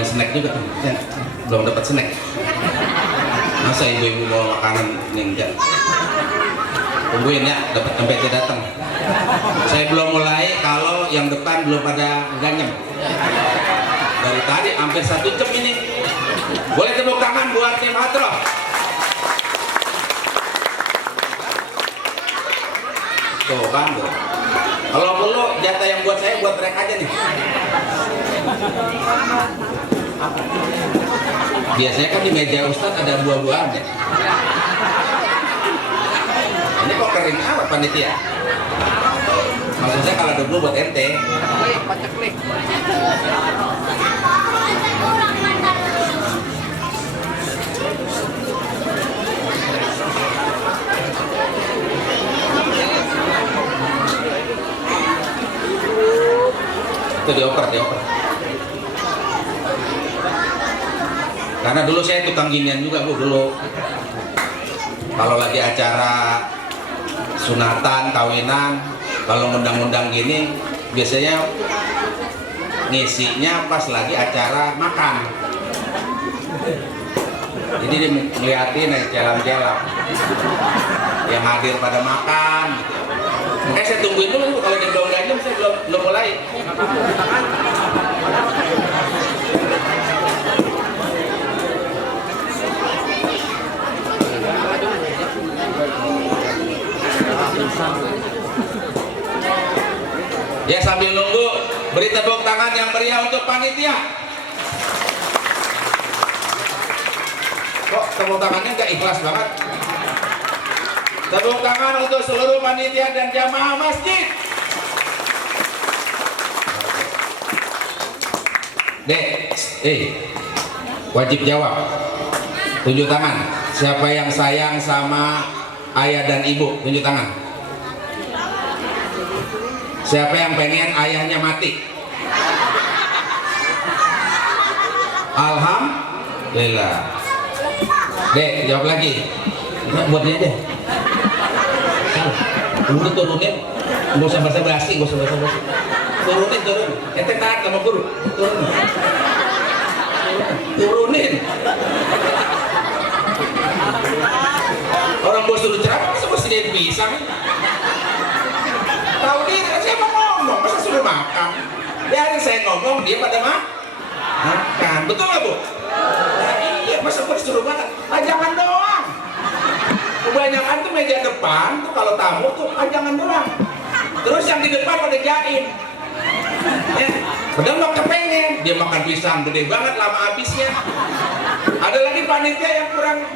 bawain snack juga tuh. Ya, belum dapat snack. Masa ibu-ibu bawa makanan nih enggak? Tungguin ya, dapat sampai dia datang. Saya belum mulai kalau yang depan belum pada ganyem. Dari tadi hampir 1 jam ini. Boleh tepuk tangan buat tim Hatro. Tuh kan tuh. Kalau perlu jatah yang buat saya buat mereka aja nih. Biasanya kan di meja Ustadz ada buah-buahan ya. Ini kok kering amat panitia? Maksudnya kalau ada buah buat ente. Itu dioper. Karena dulu saya tukang ginian juga Bu dulu. Kalau lagi acara sunatan, kawinan, kalau ngundang-undang gini biasanya ngisinya pas lagi acara makan. Jadi dia ngeliatin jalan-jalan yang hadir pada makan gitu. Makanya saya tungguin dulu kalau dia belum gajah saya belum mulai. Ya sambil nunggu beri tepuk tangan yang meriah untuk panitia. Kok tepuk tangannya nggak ikhlas banget? Tepuk tangan untuk seluruh panitia dan jamaah masjid. Dek, wajib jawab. Tunjuk tangan. Siapa yang sayang sama ayah dan ibu? Tunjuk tangan. Siapa yang pengen ayahnya mati? Alhamdulillah. Dek, jawab lagi. Buat dia deh. Udah turunin. Gak usah basa-basi. Turunin. Ente taat sama guru. Turunin. Orang bos suruh ceramah, masa bos dia bisa kan? Tahu diri kan saya mau ngomong, masa suruh makan? Biarin saya ngomong, dia pada makan. Betul nggak Bu? Nah, iya, masa bos suruh makan? Jangan doang. Kebanyakan tuh meja depan tuh kalau tamu tuh jangan doang. Terus yang di depan pada jaim. Ya, padahal mau kepengen dia makan pisang gede banget lama habisnya. Ada lagi panitia yang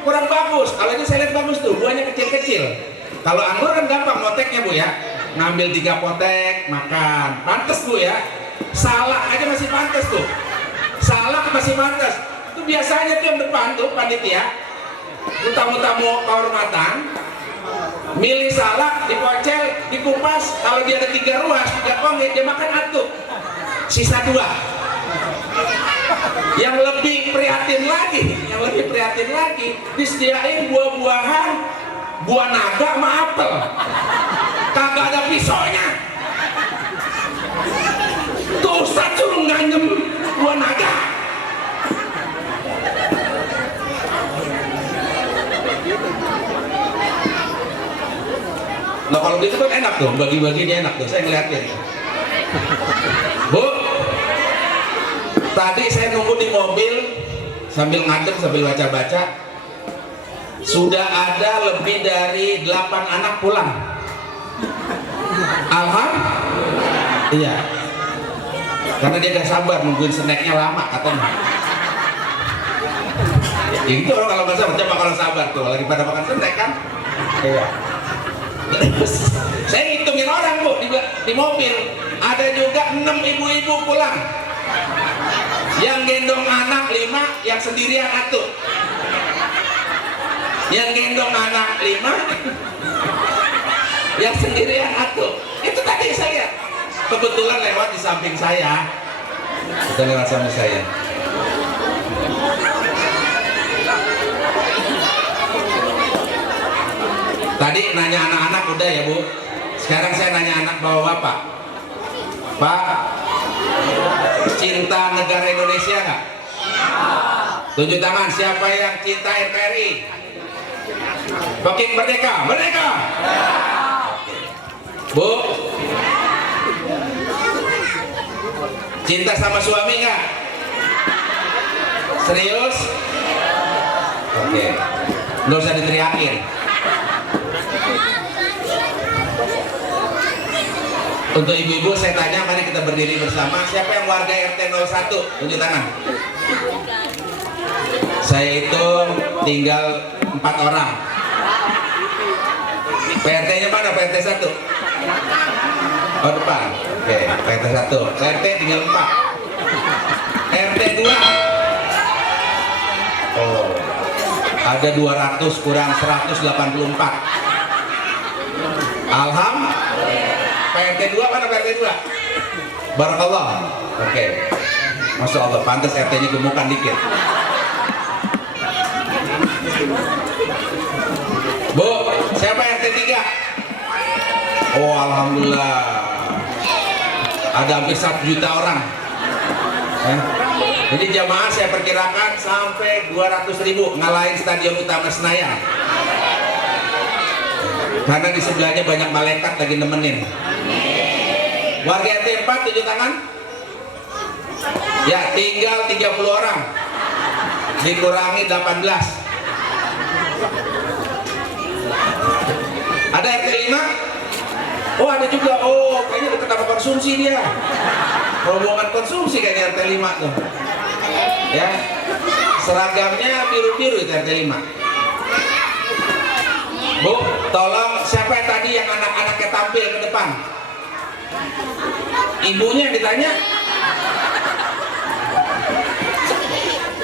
kurang bagus. Kalau ini saya lihat bagus tuh, buahnya kecil-kecil. Kalau anggur kan gampang moteknya Bu ya. Ngambil 3 potek, makan. Pantes Bu ya. Salak aja masih pantes tuh. Salak masih pantes. Itu biasanya tuh yang depan tuh panitia. Tamu-tamu kehormatan milih salak, dikocel, dikupas. Kalau dia ada 3 ruas, 3 kongit, dia makan 1, sisa 2. Yang lebih prihatin lagi, disediain buah-buahan, buah naga sama apel, kagak ada pisaunya. Tuh Ustaz suruh nganyem buah naga. Nah kalau gitu kan enak tuh, bagi-baginya enak tuh, saya ngeliatin. Bu, tadi saya nunggu di mobil sambil ngadem, sambil baca-baca. Sudah ada lebih dari 8 anak pulang. Alhamdulillah. Iya. Karena dia gak sabar nungguin snacknya lama katanya. Ya itu orang kalau gak sabar, coba kalau sabar tuh lagi pada makan snack kan. Iya. Saya ngitungin orang Bu di mobil, ada juga 6 ibu-ibu pulang. Yang gendong anak 5, yang sendirian 1. Yang gendong anak 5, yang sendirian 1. Itu tadi saya lihat. Kebetulan lewat di samping saya. Bukan lewat samping saya. Tadi nanya anak-anak udah ya Bu. Sekarang saya nanya anak bawa bapak. Pak, cinta negara Indonesia nggak? Tunjuk tangan siapa yang cinta NKRI. Booking merdeka, merdeka. Bu, cinta sama suami nggak? Serius? Oke, nggak usah diteriakin. Untuk ibu-ibu saya tanya, mari kita berdiri bersama. Siapa yang warga RT 01? Tunjuk tangan. Saya itu tinggal 4 orang. PRT-nya mana? PRT 1? Oh depan. Oke, PRT 1. RT tinggal 4. RT 2. Oh, ada 200 kurang 184. Alhamdulillah. PRT 2 mana PRT 2? Barakallah. Oke. Masya Allah, pantas RT-nya gemukan dikit. Bu, siapa RT 3? Oh, alhamdulillah. Ada hampir 1 juta orang. Jadi jamaah saya perkirakan sampai 200.000 ngalahin Stadion Utama Senayan. Karena di sebelahnya banyak malaikat lagi nemenin. Warga RT 4 tunjuk tangan. Ya, tinggal 30 orang. Dikurangi 18. Ada RT 5? Oh, ada juga. Oh, kayaknya udah kenapa konsumsi dia. Rombongan konsumsi kayaknya RT 5 tuh. Ya. Seragamnya biru-biru itu RT 5. Bu, tolong siapa yang tadi yang anak-anaknya tampil ke depan? Ibunya yang ditanya.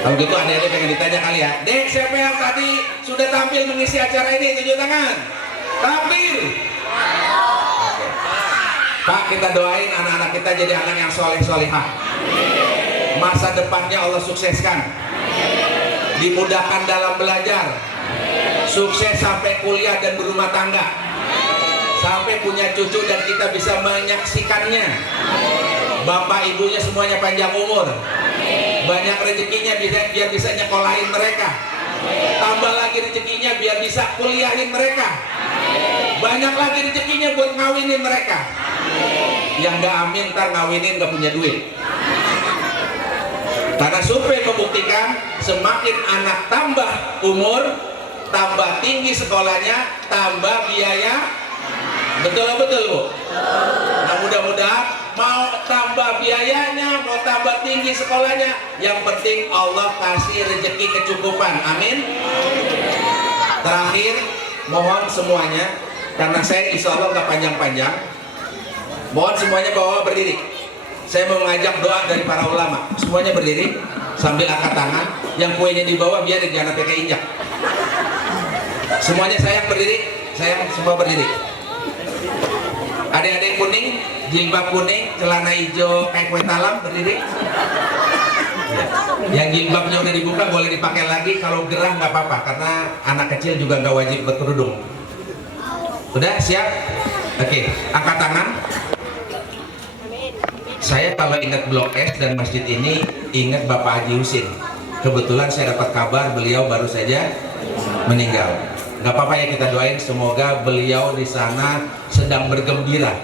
Kalau gitu adik-adik pengen ditanya kali ya. Dek, siapa yang tadi sudah tampil mengisi acara ini? Tunjuk tangan. Tampil. Oke. Pak, kita doain anak-anak kita jadi anak yang soleh-solehah. Masa depannya Allah sukseskan. Dimudahkan dalam belajar. Sukses sampai kuliah dan berumah tangga. Sampai punya cucu dan kita bisa menyaksikannya. Bapak ibunya semuanya panjang umur. Banyak rezekinya biar bisa nyekolahin mereka. Tambah lagi rezekinya biar bisa kuliahin mereka. Banyak lagi rezekinya buat ngawinin mereka. Yang gak amin ntar ngawinin gak punya duit. Karena survei membuktikan semakin anak tambah umur, tambah tinggi sekolahnya, tambah biaya. Betul betul Bu? Nah mudah-mudahan mau tambah biayanya, mau tambah tinggi sekolahnya, yang penting Allah kasih rezeki kecukupan. Amin. Terakhir, mohon semuanya, karena saya insya Allah nggak panjang-panjang, mohon semuanya bawa berdiri. Saya mau mengajak doa dari para ulama. Semuanya berdiri sambil angkat tangan. Yang kuenya di bawah biar jangan sampai keinjak. Semuanya sayang berdiri, sayang semua berdiri. Adik-adik kuning, jilbab kuning, celana hijau kayak kue talam berdiri. Yang jilbabnya udah dibuka boleh dipakai lagi, kalau gerah nggak apa-apa karena anak kecil juga nggak wajib berkerudung. Udah siap? Oke, angkat tangan. Saya kalau ingat Blok S dan masjid ini ingat Bapak Haji Husin. Kebetulan saya dapat kabar beliau baru saja meninggal. Gak apa-apa ya kita doain semoga beliau di sana sedang bergembira.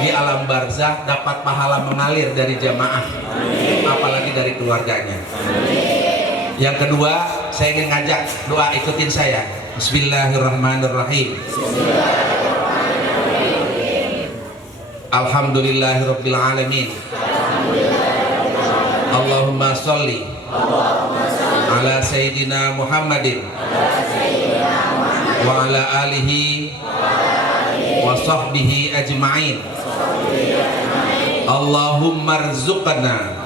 Di alam barzah dapat pahala mengalir dari jamaah. Apalagi dari keluarganya. Yang kedua, saya ingin ngajak doa, ikutin saya. Bismillahirrahmanirrahim. Alhamdulillahirabbil alamin. Allahumma sholli ala sayyidina Muhammadin wa ala alihi wa sahbihi ajma'in. Allahumma rzuqna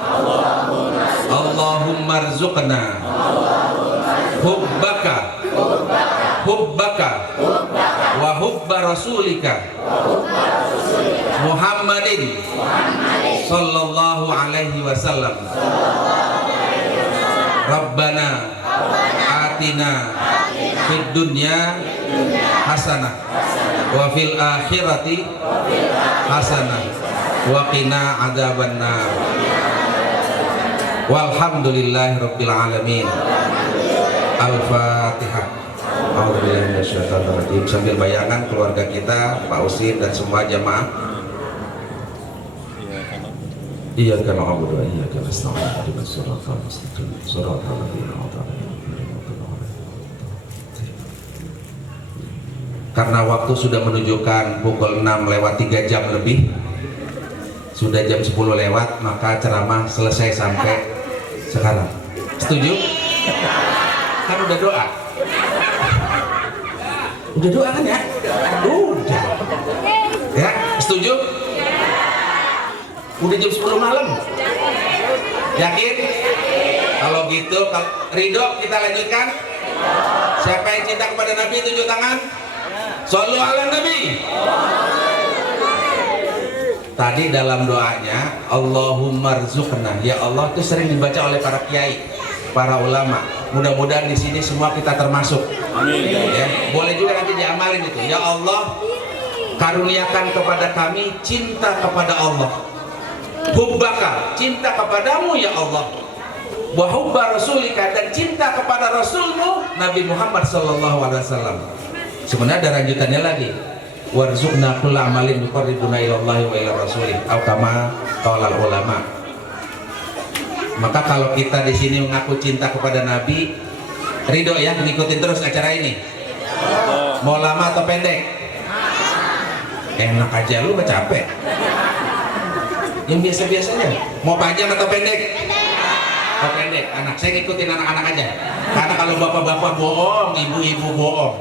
hubbaka wa hubba rasulika Muhammadin sallallahu alaihi wasallam. Rabbana atina fid dunya hasanah wa fil akhirati hasanah wa qina adzabannar. Walhamdulillahirabbil alamin. Al-Fatihah. A'udzubillahi minasyaitonir rajim. Sambil bayangan keluarga kita, Pak Usir dan semua jamaah. Iyyaka na'budu wa iyyaka nasta'in. Ihdinas siratal mustaqim. Shiratal ladzina an'amta 'alaihim. Karena waktu sudah menunjukkan pukul 6 lewat 3 jam lebih, sudah jam 10 lewat, maka ceramah selesai sampai sekarang. Setuju? Kan udah doa. Udah doa kan ya? Udah. Ya, setuju? Udah jam 10 malam. Yakin? Kalau gitu, ridho kita lanjutkan. Siapa yang cinta kepada Nabi tunjuk tangan. Shollu ala Nabi. Tadi dalam doanya Allahumma rzuqna, ya Allah itu sering dibaca oleh para kiai, para ulama. Mudah-mudahan di sini semua kita termasuk. Amin. Ya, boleh juga nanti diamalin itu. Ya Allah, karuniakan kepada kami cinta kepada Allah. Hubbaka, cinta kepadamu ya Allah. Wa hubba rasulika, dan cinta kepada Rasulmu Nabi Muhammad SAW. Sebenarnya ada lanjutannya lagi. Warzuqna kulla amalin yuqarribuna ilallahi wa ila rasulih, atau kama qaulal ulama. Maka kalau kita di sini mengaku cinta kepada Nabi, ridho ya ngikutin terus acara ini. Mau lama atau pendek? Enak aja, lu gak capek? Yang biasa-biasanya. Mau panjang atau pendek? Oh pendek. Anak saya ngikutin anak-anak aja. Karena kalau bapak-bapak bohong, ibu-ibu bohong.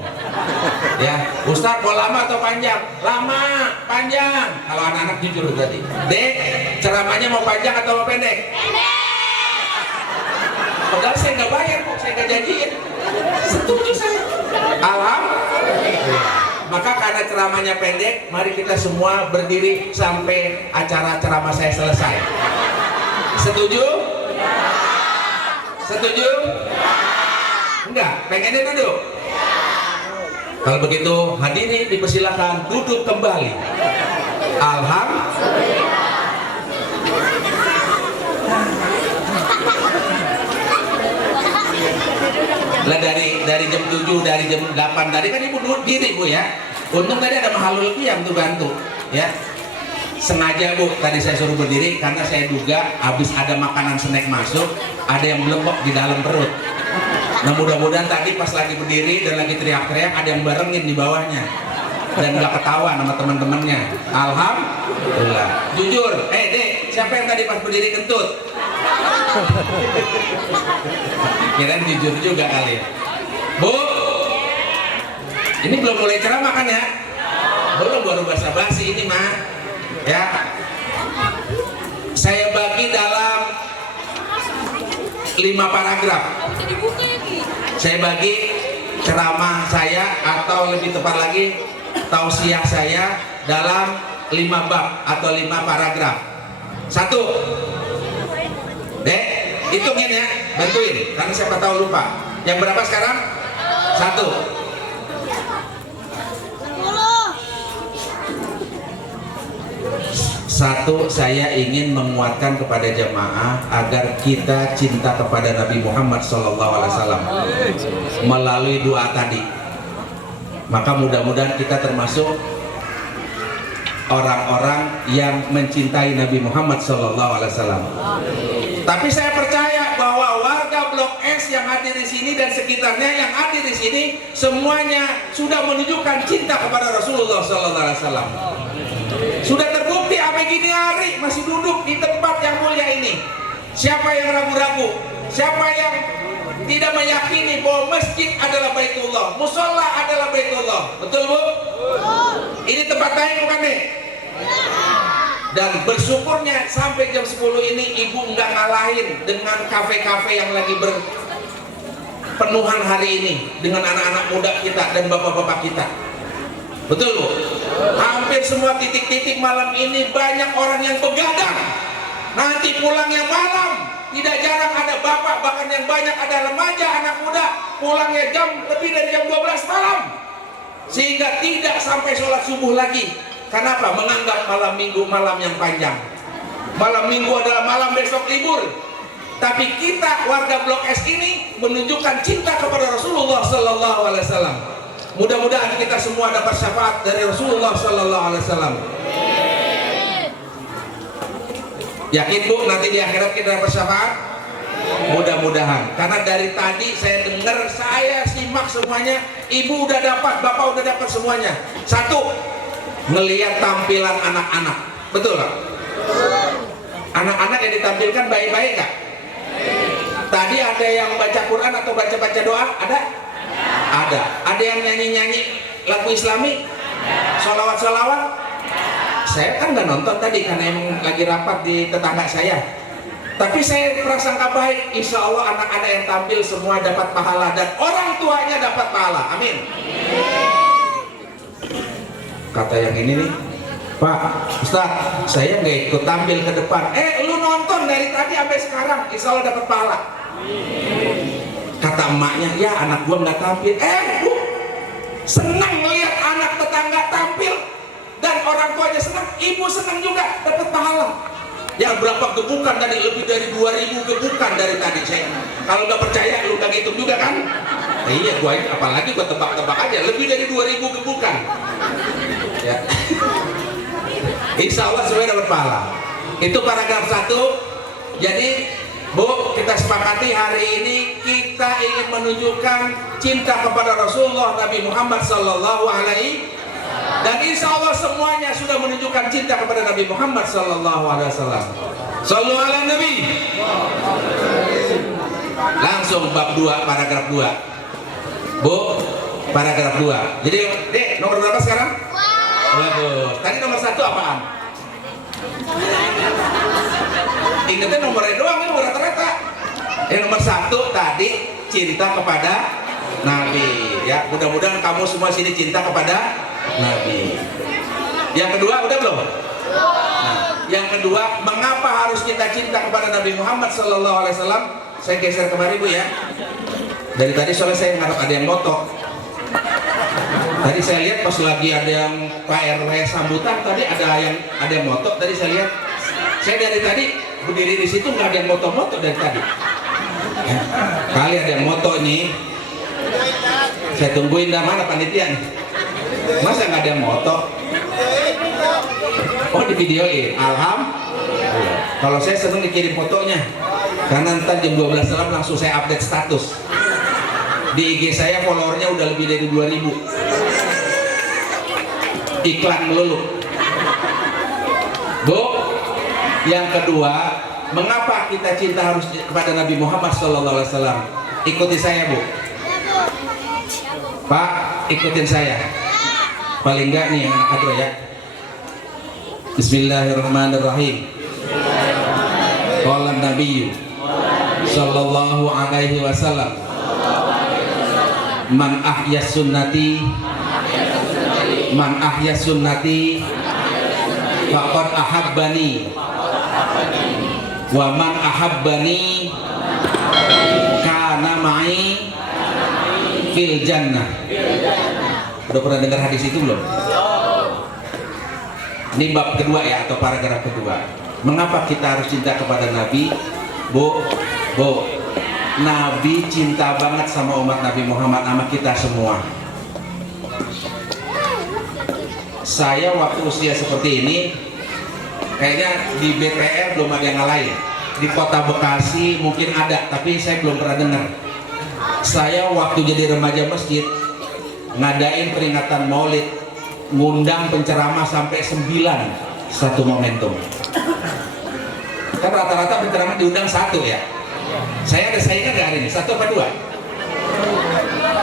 Ya, Ustadz mau lama atau panjang? Lama, panjang. Kalau anak-anak jujur tadi. Dek, ceramahnya mau panjang atau mau pendek? Pendek. Padahal saya nggak bayar kok, saya nggak janjiin. Setuju saya. Alhamdulillah. Maka karena ceramahnya pendek, mari kita semua berdiri sampai acara ceramah saya selesai. Setuju? Setuju? Enggak? Pengennya duduk? Kalau begitu hadirin dipersilakan duduk kembali. Alhamdulillah. Lah dari jam 7, dari jam 8 tadi kan ibu duduk diri bu ya. Untung tadi ada mahalul yang tuh bantu ya. Sengaja bu tadi saya suruh berdiri karena saya duga habis ada makanan snack masuk, ada yang melembok di dalam perut. Nah mudah-mudahan tadi pas lagi berdiri dan lagi teriak-teriak ada yang barengin di bawahnya dan nggak ketahuan sama teman-temannya. Alhamdulillah. Jujur, dek, siapa yang tadi pas berdiri kentut? Kirain jujur juga kali. Bu, ini belum mulai ceramah kan ya? Belum, baru basa-basi ini mah. Ya, saya bagi dalam 5 paragraf. Saya bagi ceramah saya atau lebih tepat lagi tausiah saya dalam 5 bab atau 5 paragraf. 1, Dek, hitungin ya, bantuin karena siapa tahu lupa. Yang berapa sekarang? 1. 1, saya ingin menguatkan kepada jamaah agar kita cinta kepada Nabi Muhammad SAW melalui doa tadi. Maka mudah-mudahan kita termasuk orang-orang yang mencintai Nabi Muhammad SAW. Tapi saya percaya bahwa warga Blok S yang hadir di sini dan sekitarnya yang hadir di sini semuanya sudah menunjukkan cinta kepada Rasulullah SAW. Sudah terbukti sampai gini hari masih duduk di tempat yang mulia ini. Siapa yang ragu-ragu? Siapa yang tidak meyakini bahwa masjid adalah Baitullah, musola adalah Baitullah? Betul bu? Ini tempat lain bukan nih? Dan bersyukurnya sampai jam 10 ini ibu nggak ngalahin dengan kafe-kafe yang lagi berpenuhan hari ini dengan anak-anak muda kita dan bapak-bapak kita. Betul bu? Hampir semua titik-titik malam ini banyak orang yang begadang. Nanti pulangnya malam. Tidak jarang ada bapak, bahkan yang banyak ada remaja, anak muda pulangnya lebih dari jam 12 malam. Sehingga tidak sampai sholat subuh lagi. Kenapa? Menganggap malam minggu malam yang panjang. Malam minggu adalah malam besok libur. Tapi kita warga Blok S ini menunjukkan cinta kepada Rasulullah Sallallahu Alaihi Wasallam. Mudah-mudahan kita semua dapat syafaat dari Rasulullah Sallallahu Alaihi Wasallam. Yakin Bu, nanti di akhirat kita dapat syafaat? Mudah-mudahan. Karena dari tadi saya dengar, saya simak semuanya. Ibu udah dapat, bapak udah dapat semuanya. Satu, ngelihat tampilan anak-anak. Betul nggak? Anak-anak yang ditampilkan baik-baik nggak? Tadi ada yang baca Quran atau baca-baca doa? Ada? Ada. Ada yang nyanyi-nyanyi lagu Islami? Sholawat-sholawat? Saya kan nggak nonton tadi karena emang lagi rapat di tetangga saya. Tapi saya prasangka baik, insya Allah anak-anak yang tampil semua dapat pahala dan orang tuanya dapat pahala. Amin. Kata yang ini nih, Pak Ustaz, saya nggak ikut tampil ke depan. Lu nonton dari tadi sampai sekarang, insya Allah dapat pahala. Kata emaknya, ya anak gua nggak tampil. Bu, senang melihat anak tetangga tampil dan orang tuanya senang, ibu senang juga dapat pahala. Ya berapa gebukan tadi, lebih dari 2000 gebukan dari tadi. Saya kalau nggak percaya lu udah hitung juga kan? Iya, gua apalagi gua tebak-tebak aja, lebih dari 2000 gebukan. Ya. Insya Allah semuanya dapat pahala. Itu paragraf 1. Jadi Bu, kita sepakati hari ini kita ingin menunjukkan cinta kepada Rasulullah Nabi Muhammad Sallallahu Alaihi, dan insya Allah semuanya sudah menunjukkan cinta kepada Nabi Muhammad Sallallahu Alaihi Wasallam. Sallu ala Nabi. Langsung bab 2 paragraf 2. Bu, paragraf 2. Jadi Dek, nomor berapa sekarang? Bagus. Tadi nomor 1 apaan? Ingatnya nomornya doang ya, rata-rata. Yang nomor 1 tadi cinta kepada Nabi. Ya, mudah-mudahan kamu semua sini cinta kepada Nabi. Yang kedua udah belum? Nah, yang kedua, mengapa harus kita cinta kepada Nabi Muhammad Sallallahu Alaihi Wasallam? Saya geser kemari Bu ya. Dari tadi soalnya saya ngarep ada yang moto. Tadi saya lihat pas lagi ada yang Pak RW sambutan, tadi ada yang moto. Tadi saya lihat, saya dari tadi berdiri di situ nggak ada yang moto-moto dari tadi. Ya, kali ada yang moto ini. Saya tungguin dah mana panitia nih. Masa nggak ada yang moto? Oh, di videoin. Alhamdulillah. Kalau saya seneng dikirim fotonya, karena ntar jam 12 malam langsung saya update status. Di IG saya followernya udah lebih dari 2000. Iklan melulu. Bu, yang kedua, mengapa kita cinta harus kepada Nabi Muhammad SAW? Ikuti saya Bu. Pak, ikutin saya. Paling enggak nih yang anak ya. Bismillahirrahmanirrahim. Qala Nabi sallallahu alaihi wasallam, man ahya sunnati faqad ahabbani wa man ahabbani kana ma'i fil jannah. Udah pernah dengar hadis itu belum? Ini bab kedua ya, atau paragraf kedua. Mengapa kita harus cinta kepada Nabi? Bu, Nabi cinta banget sama umat Nabi Muhammad, sama kita semua. Saya waktu usia seperti ini, kayaknya di BTR belum ada yang ngalahin. Di kota Bekasi mungkin ada, tapi saya belum pernah dengar. Saya waktu jadi remaja masjid, ngadain peringatan maulid, ngundang penceramah sampai 9 satu momentum. Kan rata-rata penceramah diundang 1 ya. Saya ada saingan nggak hari ini? 1 apa 2?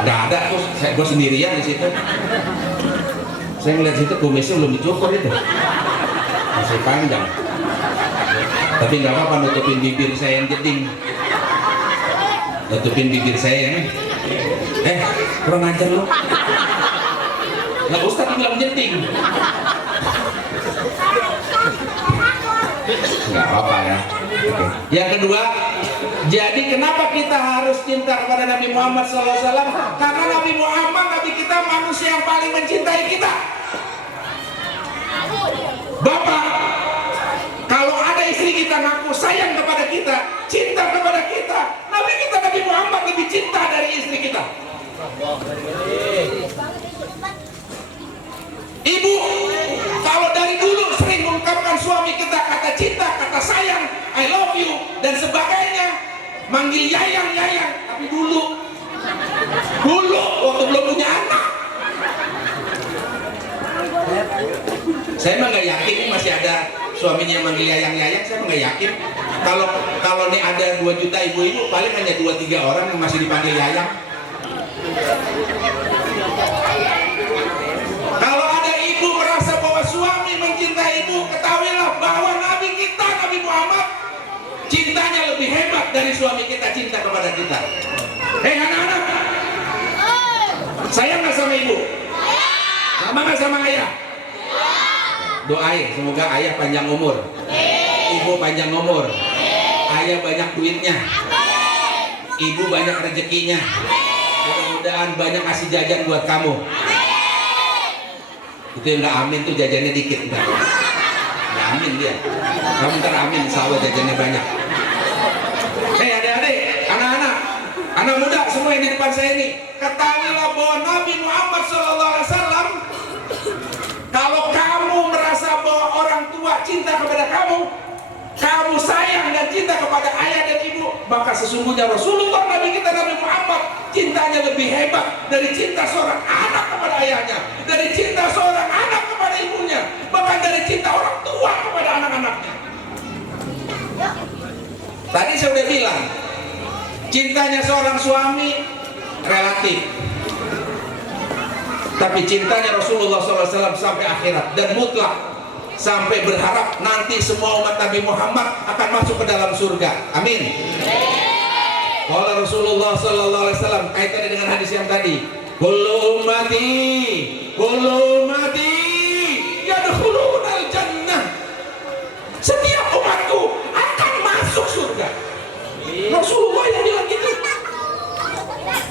Nggak ada, gue sendirian di situ. Saya ngeliat situ kumisnya belum dicukur itu, masih panjang. Tapi nggak apa-apa, nutupin bibir saya yang jeding. Nutupin bibir saya yang kurang ajar lo. Nggak Ustaz bilang jeding. Nggak apa-apa ya. Oke. Yang kedua, jadi kenapa kita harus cinta kepada Nabi Muhammad SAW? Karena Nabi Muhammad, Nabi kita, manusia yang paling mencintai kita. Bapak, kalau ada istri kita ngaku sayang kepada kita, cinta kepada Ibu, kalau dari dulu sering mengungkapkan suami kita kata cinta, kata sayang, I love you, dan sebagainya, manggil yayang, tapi dulu waktu belum punya anak. Saya mah nggak yakin nih masih ada suaminya yang manggil yayang, saya mah nggak yakin. Kalau nih ada 2 juta ibu-ibu, paling hanya 2-3 orang yang masih dipanggil yayang. Kalau ada ibu merasa bahwa suami mencintai ibu, ketahuilah bahwa Nabi kita, Nabi Muhammad, cintanya lebih hebat dari suami kita cinta kepada kita. Hei anak-anak, sayang nggak sama ibu? Sama nggak sama ayah? Doain semoga ayah panjang umur, ibu panjang umur, ayah banyak duitnya, ibu banyak rezekinya, mudah-mudahan banyak kasih jajan buat kamu. Itu yang nggak amin tuh jajannya dikit, nggak amin dia. Kamu ntar amin, insya Allah jajannya banyak. Hei adik-adik, anak-anak, anak muda semua yang di depan saya ini, ketahuilah bahwa Nabi Muhammad SAW, kalau kamu merasa bahwa orang tua cinta kepada kamu sayang dan cinta kepada ayah dan ibu, maka sesungguhnya Rasulullah Nabi kita Nabi Muhammad cintanya lebih hebat dari cinta seorang anak kepada ayahnya, dari cinta seorang anak kepada ibunya, bahkan dari cinta orang tua kepada anak-anaknya. Tadi saya udah bilang, cintanya seorang suami relatif, tapi cintanya Rasulullah SAW sampai akhirat dan mutlak, sampai berharap nanti semua umat Nabi Muhammad akan masuk ke dalam surga. Amin. Qala Rasulullah SAW kaitannya dengan hadis yang tadi, kullu ummati yadkhulunal jannah, setiap umatku akan masuk surga. Rasulullah yang bilang gitu.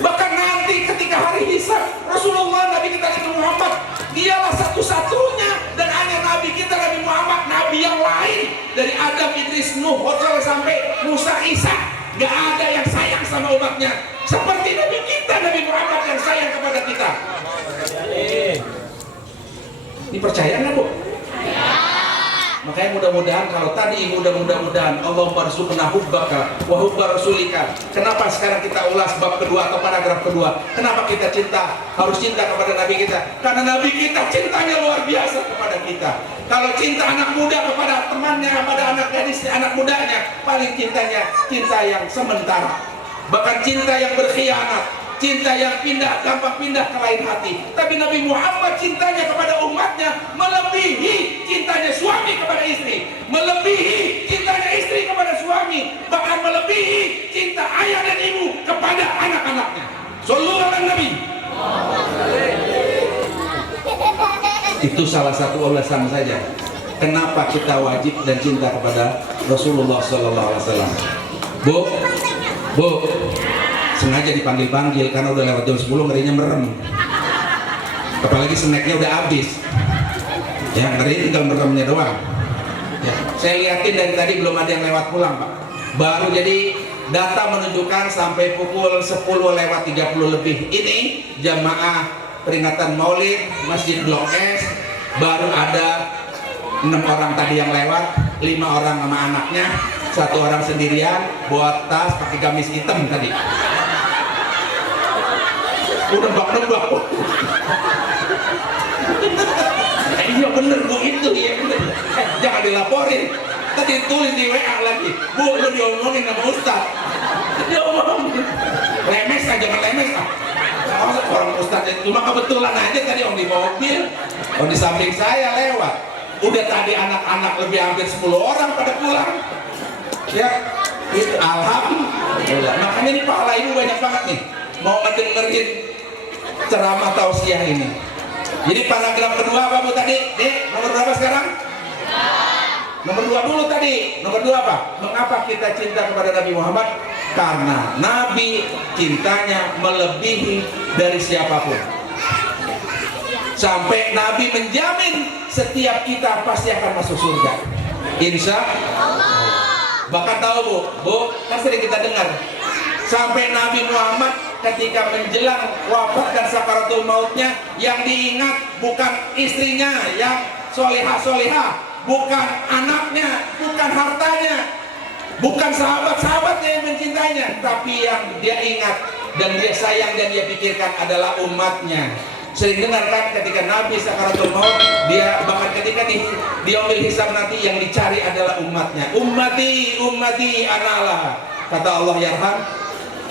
Bahkan nanti ketika hari hisab, Rasulullah Nabi kita Nabi Muhammad dialah satu-satunya dan hanya Nabi kita Nabi Muhammad, Nabi yang lain dari Adam, Idris, Nuh, sampai Musa, Isa, gak ada yang sayang sama umatnya seperti Nabi kita Nabi Muhammad yang sayang kepada kita. Ini percaya nggak, Bu? Makanya mudah-mudahan kalau tadi mudah-mudahan Allah warzuqna hubbaka wa hubba rasulika. Kenapa sekarang kita ulas bab kedua atau paragraf kedua? Kenapa kita harus cinta kepada Nabi kita? Karena Nabi kita cintanya luar biasa kepada kita. Kalau cinta anak muda kepada temannya, kepada anak gadis, anak mudanya, paling cintanya cinta yang sementara. Bahkan cinta yang berkhianat, cinta yang gampang pindah ke lain hati. Tapi Nabi Muhammad cintanya kepada umatnya melebihi cintanya suami kepada istri, melebihi cintanya istri kepada suami, bahkan melebihi cinta ayah dan ibu kepada anak-anaknya. Shallu ala Nabi. Itu salah satu alasan saja kenapa kita wajib dan cinta kepada Rasulullah SAW. Bu, sengaja dipanggil-panggil karena udah lewat jam 10 ngerinya merem, apalagi snacknya udah habis ya, ngeri tinggal meremnya doang ya. Saya liatin dari tadi belum ada yang lewat pulang, Pak. Baru jadi data menunjukkan sampai pukul 10 lewat 30 lebih ini jamaah peringatan Maulid Masjid Blok S baru ada 6 orang tadi yang lewat, 5 orang sama anaknya, 1 orang sendirian bawa tas pakai gamis hitam tadi. Udah nebak-nebak. Iya bener Bu, itu ya bener. Jangan dilaporin. Tadi tulis di WA lagi, Bu, lu diomongin sama Ustaz. Diomongin. Lemes kan, jangan lemes lah. Orang Ustaz itu cuma kebetulan aja tadi om di mobil, om di samping saya lewat. Udah tadi anak-anak lebih hampir 10 orang pada pulang. Ya, itu alhamdulillah. Makanya ini pahala ibu banyak banget nih. Mau ngedengerin ceramah tausiah ini. Jadi paragraf kedua apa Bu tadi? Nomor berapa sekarang? Nomor 2 dulu tadi. Nomor 2 apa? Mengapa kita cinta kepada Nabi Muhammad? Karena Nabi cintanya melebihi dari siapapun. Sampai Nabi menjamin setiap kita pasti akan masuk surga. Insya Allah. Bahkan tahu Bu, kan sering kita dengar sampai Nabi Muhammad ketika menjelang wafat dan sakaratul mautnya, yang diingat bukan istrinya yang solehah, bukan anaknya, bukan hartanya, bukan sahabat-sahabatnya yang mencintainya, tapi yang dia ingat dan dia sayang dan dia pikirkan adalah umatnya. Sering dengar kan ketika Nabi sakaratul maut, dia bahkan ketika diambil hisab nanti yang dicari adalah umatnya. Ummati, ummati analah. Kata Allah yarham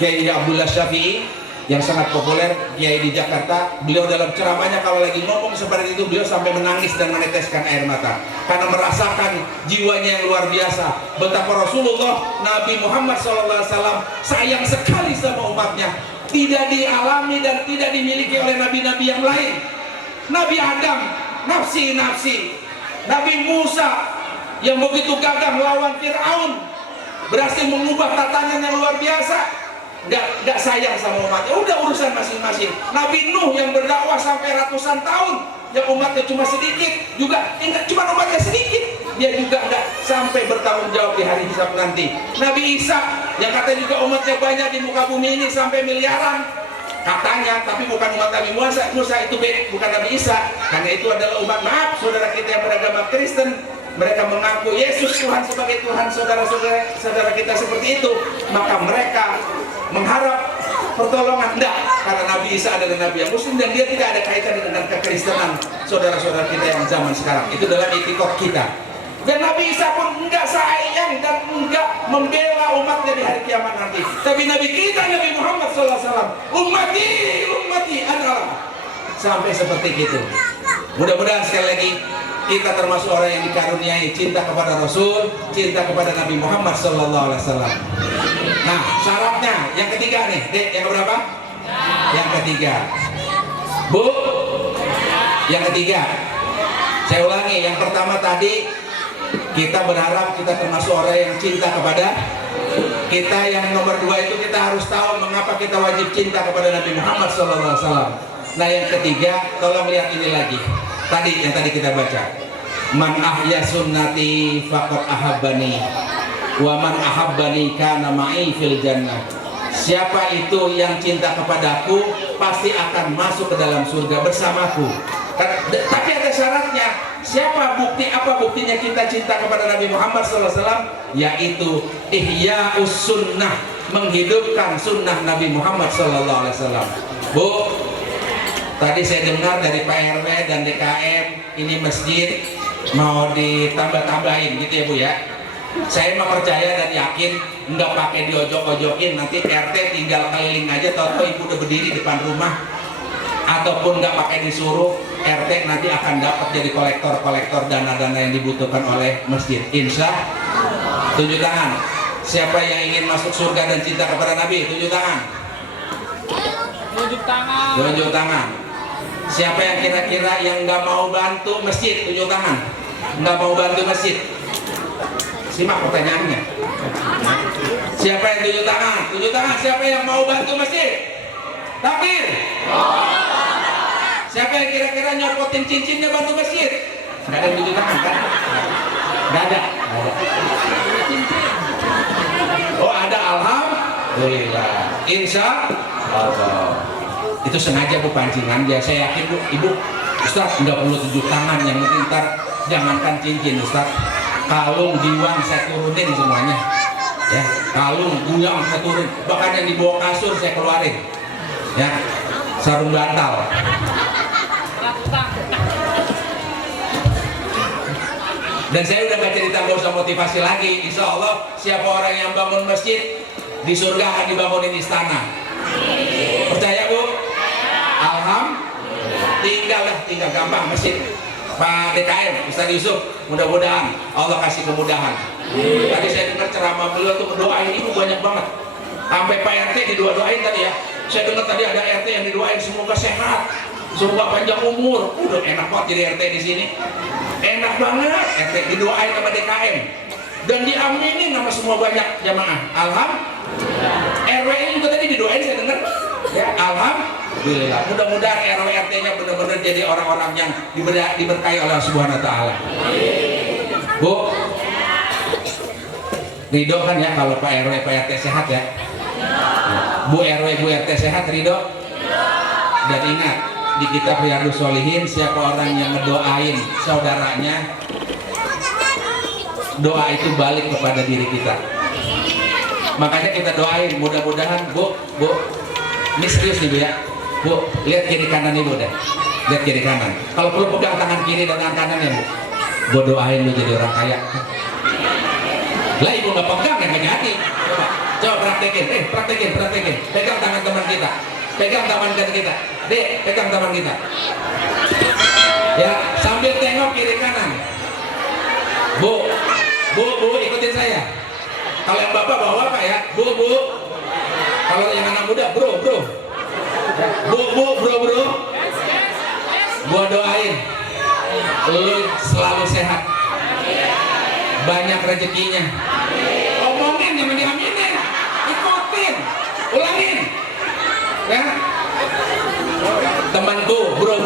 Kiai Abdullah Syafi'i yang sangat populer, Kiai di Jakarta. Beliau dalam ceramahnya kalau lagi ngomong seperti itu, beliau sampai menangis dan meneteskan air mata karena merasakan jiwanya yang luar biasa, betapa Rasulullah Nabi Muhammad SAW sayang sekali sama umatnya. Tidak dialami dan tidak dimiliki oleh nabi-nabi yang lain. Nabi Adam, nafsi. Nabi Musa yang begitu gagah melawan Fir'aun, berhasil mengubah tatanan yang luar biasa. Nggak sayang sama umatnya, udah urusan masing-masing. Nabi Nuh yang berdakwah sampai ratusan tahun, yang umatnya cuma sedikit, juga enggak cuma umatnya sedikit, dia juga nggak sampai bertanggung jawab di hari hisab nanti. Nabi Isa yang katanya juga umatnya banyak di muka bumi ini sampai miliaran katanya, tapi bukan umat Nabi Musa itu bukan Nabi Isa, karena itu adalah umat, maaf, saudara kita yang beragama Kristen. Mereka mengaku Yesus Tuhan sebagai Tuhan, saudara kita seperti itu, maka mereka mengharap pertolongan. Enggak, karena Nabi Isa adalah Nabi yang Muslim dan dia tidak ada kaitan dengan kekristenan saudara-saudara kita yang zaman sekarang. Itu dalam etikot kita. Dan Nabi Isa pun enggak sayang dan enggak membela umatnya di hari kiamat nanti. Tapi Nabi kita, Nabi Muhammad SAW, ummati adalah sampai seperti itu. Mudah-mudahan sekali lagi kita termasuk orang yang dikaruniai cinta kepada Rasul, cinta kepada Nabi Muhammad SAW. Nah, syaratnya yang ketiga nih, Dek, yang berapa? Yang ketiga, Bu. Yang ketiga, saya ulangi, yang pertama tadi kita berharap kita termasuk orang yang cinta kepada kita. Yang nomor dua itu kita harus tahu mengapa kita wajib cinta kepada Nabi Muhammad SAW. Nah, yang ketiga, tolong lihat ini lagi. Tadi yang tadi kita baca, man ahya sunnati faqad ahabbani wa man ahabbani kana ma'i fil jannah. Siapa itu yang cinta kepadaku pasti akan masuk ke dalam surga bersamaku. Tapi ada syaratnya. Apa buktinya kita cinta kepada Nabi Muhammad SAW? Yaitu ihya'us sunnah, menghidupkan sunnah Nabi Muhammad SAW. Bu, tadi saya dengar dari Pak RW dan DKM, ini masjid mau ditambah-tambahin gitu ya Bu ya. Saya mah percaya dan yakin nggak pakai diojok-ojokin, nanti RT tinggal keliling aja, tau ibu udah berdiri depan rumah, ataupun nggak pakai disuruh, RT nanti akan dapat jadi kolektor dana-dana yang dibutuhkan oleh masjid. Insya tunjuk tangan. Siapa yang ingin masuk surga dan cinta kepada Nabi? Tunjuk tangan. Tunjuk tangan. Siapa yang kira-kira yang nggak mau bantu masjid? Tunjuk tangan. Nggak mau bantu masjid. Simak pertanyaannya. Siapa yang tunjuk tangan? Tunjuk tangan. Siapa yang mau bantu masjid? Takbir. Siapa yang kira-kira nyopotin cincinnya bantu masjid? Nggak ada yang tunjuk tangan kan? Nggak ada. Oh ada, alhamdulillah. Insya Allah. Itu sengaja Bu pancingan ya. Saya yakin Bu, Ibu, Ustaz nggak perlu tunjuk tangan, yang penting ntar jangankan cincin Ustaz, kalung diwang saya turunin semuanya ya, kalung guyang saya turun, bahkan yang dibawa kasur saya keluarin ya, sarung bantal. Dan saya udah gak cerita, gak usah motivasi lagi. Insya Allah siapa orang yang bangun masjid di surga akan dibangunin istana. Percaya Bu? Alhamdulillah. Tinggal gampang masjid. Pak DKM, Ustaz Yusuf, mudah-mudahan Allah kasih kemudahan. Tadi saya dengar ceramah beliau tuh berdoain ibu banyak banget. Sampai Pak RT didoain tadi ya. Saya dengar tadi ada RT yang didoain semoga sehat, semoga panjang umur. Udah enak banget jadi RT di sini. Enak banget RT didoain sama DKM. Dan diaminin sama semua banyak jamaah. Alhamdulillah. RW ini juga tadi didoain saya dengar. Ya, alhamdulillah. Mudah-mudahan RW RT-nya benar-benar jadi orang-orang yang diberkahi oleh Allah Subhanahu wa taala. Bu, ridho kan ya kalau Pak RW Pak RT sehat ya? Bu RW, Bu RT sehat, ridho? Dan ingat, di kitab Riyadhus Shalihin, siapa orang yang ngedoain saudaranya, doa itu balik kepada diri kita. Makanya kita doain, mudah-mudahan Bu, ini serius nih Bu ya. Bu, lihat kiri kanan ibu deh. Lihat kiri kanan. Kalau perlu pegang tangan kiri dan tangan kanan ya Bu. Gue doain lu jadi orang kaya. Lah ibu nggak pegang ya nggak jadi. Coba praktekin, praktekin. Pegang tangan teman kita. Pegang tangan kita. Dek, pegang tangan kita. Ya, sambil tengok kiri kanan. Bu, ikutin saya. Kalau yang bapak bawa apa ya? Bu. Kalau yang anak muda, bro. Bro. Gua doain lu selalu sehat, banyak rezekinya. Omongin jangan diaminin, ikutin, ulangin. Ya, temanku, bro.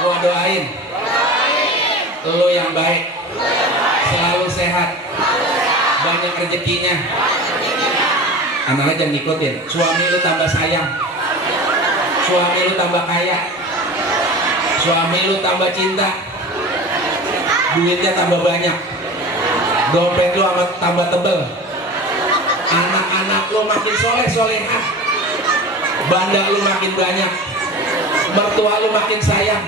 Gua doain lu yang baik, selalu sehat, banyak rezekinya. Anak aja ngikutin. Suami lu tambah sayang, suami lu tambah kaya, suami lu tambah cinta, duitnya tambah banyak, dompet lu amat tambah tebel, anak-anak lu makin soleh-solehah, banda lu makin banyak, mertua lu makin sayang.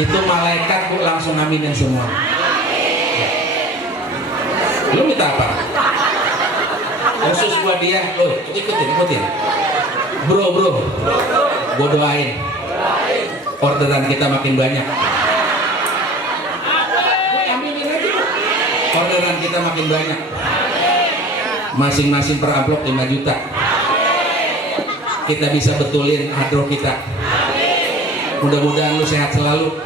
Itu malaikat Bu langsung aminin semua. Lu minta apa? Khusus buat dia, ikutin. Bro, gua doain orderan kita makin banyak. Orderan kita makin banyak. Masing-masing per amplop 5 juta. Kita bisa betulin hadroh kita. Mudah-mudahan lu sehat selalu.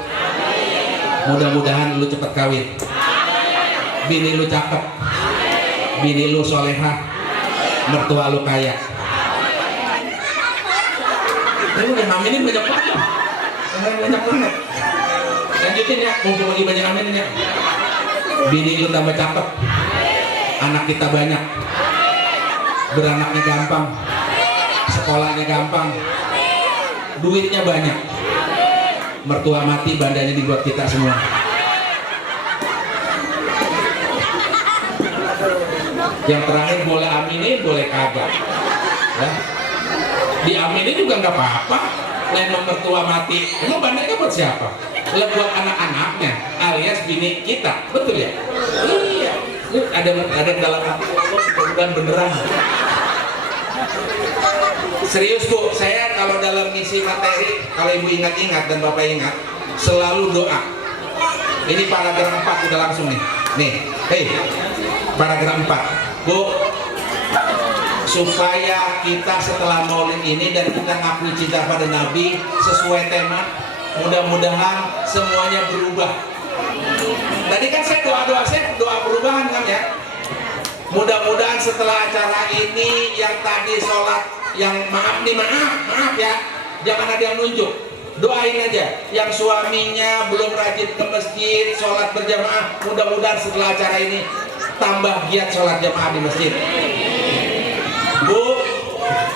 Mudah-mudahan lu cepat kawin. Bini lu cakep, bini lu solehah, mertua lu kaya. Ini udah ngaminin banyak banget. Lanjutin ya, mumpung lagi banyak ngaminin ya. Bini lu tambah cakep, anak kita banyak, beranaknya gampang, sekolahnya gampang, duitnya banyak, mertua mati bandanya dibuat kita semua. Yang terakhir boleh aminin, boleh kagak ya. Diaminin juga nggak apa-apa. Memang mertua mati, emang bandanya buat siapa? Buat anak-anaknya alias bini kita, betul ya? Iya. Ada dalam hati dan beneran. Serius Bu, saya kalau dalam misi materi, kalau ibu ingat-ingat dan bapak ingat, selalu doa. Ini paragraf 4 udah langsung nih. Paragraf 4. Bu, supaya kita setelah maulid ini dan kita ngakui cinta pada Nabi sesuai tema, mudah-mudahan semuanya berubah. Tadi kan saya doa perubahan kan ya. Mudah-mudahan setelah acara ini yang tadi sholat, yang maaf ya, jangan ada yang nunjuk. Doain aja yang suaminya belum rajin ke masjid sholat berjamaah, mudah-mudahan setelah acara ini tambah giat sholat jamaah di masjid. Bu,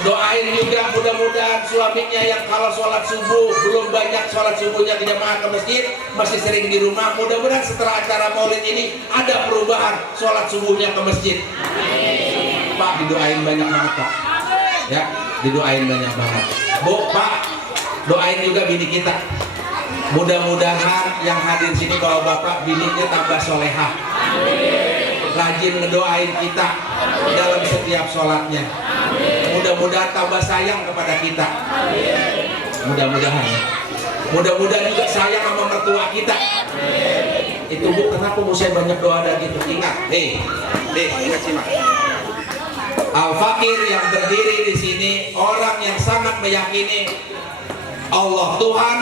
doain juga mudah-mudahan suaminya yang kalau sholat subuh belum banyak sholat subuhnya ke jamaah ke masjid, masih sering di rumah, mudah-mudahan setelah acara maulid ini ada perubahan sholat subuhnya ke masjid. Pak, didoain banyak banget Pak ya, didoain banyak banget. Bu, Pak, doain juga bini kita, mudah-mudahan yang hadir sini kalau bapak bininya tambah solehah, rajin ngedoain kita dalam setiap sholatnya, mudah-mudahan tambah sayang kepada kita, mudah-mudahan juga sayang sama mertua kita. Itu Bu, kenapa Bu saya banyak doa dan gitu. Ingat, ingat simak. Al-Fakir yang berdiri di sini orang yang sangat meyakini Allah Tuhan,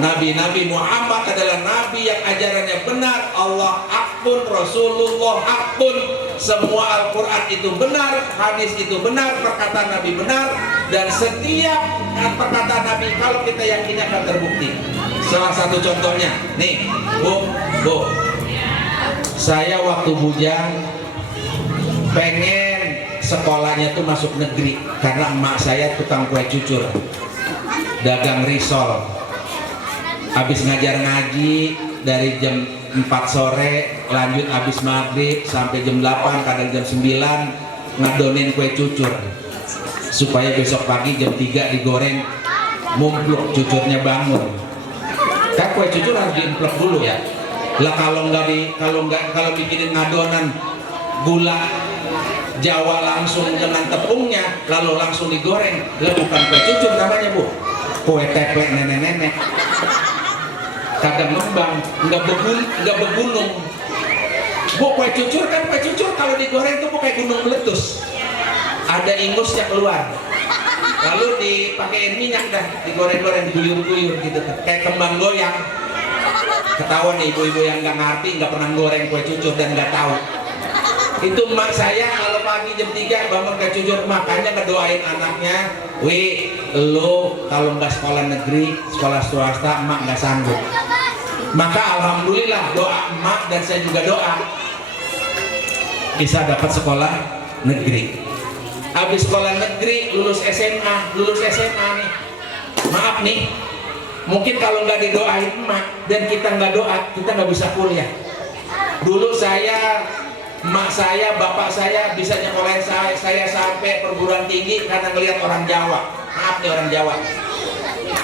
Nabi-Nabi Muhammad adalah Nabi yang ajarannya benar, Allah hakun, Rasulullah hakun, semua Al-Quran itu benar, hadis itu benar, perkataan Nabi benar, dan setiap perkataan Nabi kalau kita yakini akan terbukti. Salah satu contohnya, nih Bu, saya waktu bujang pengen sekolahnya tuh masuk negeri karena emak saya tukang kue cucur, dagang risol. Habis ngajar ngaji dari jam 4 sore lanjut habis maghrib sampai jam 8, kadang jam 9 ngadonin kue cucur supaya besok pagi jam 3 digoreng mumpluk cucurnya bangun. Kan kue cucur harus diemplok dulu ya. Lah kalau bikinin ngadonan gula Jawa langsung dengan tepungnya lalu langsung digoreng, lah bukan kue cucur namanya Bu, kue teplek nenek-nenek. Kadang ngembang, nggak bergunung. Bu, kue cucur kan kue cucur kalau digoreng tuh kayak gunung meletus. Ada ingusnya keluar. Lalu dipakein minyak dah, digoreng-goreng, diguyur-guyur gitu kan. Kayak kembang goyang. Ketahuan nih ibu-ibu yang nggak ngerti, nggak pernah goreng kue cucur dan nggak tahu. Itu emak saya kalau pagi jam 3 bangun kue cucur, makanya ngedoain anaknya, "Wi, lo kalau nggak sekolah negeri, sekolah swasta, emak nggak sanggup." Maka alhamdulillah doa emak dan saya juga doa bisa dapat sekolah negeri. Habis sekolah negeri lulus SMA nih. Maaf nih, mungkin kalau nggak didoain emak dan kita nggak doa, kita nggak bisa kuliah. Dulu emak saya, bapak saya bisa nyekolahin saya sampai perguruan tinggi karena ngelihat orang Jawa. Maaf nih orang Jawa.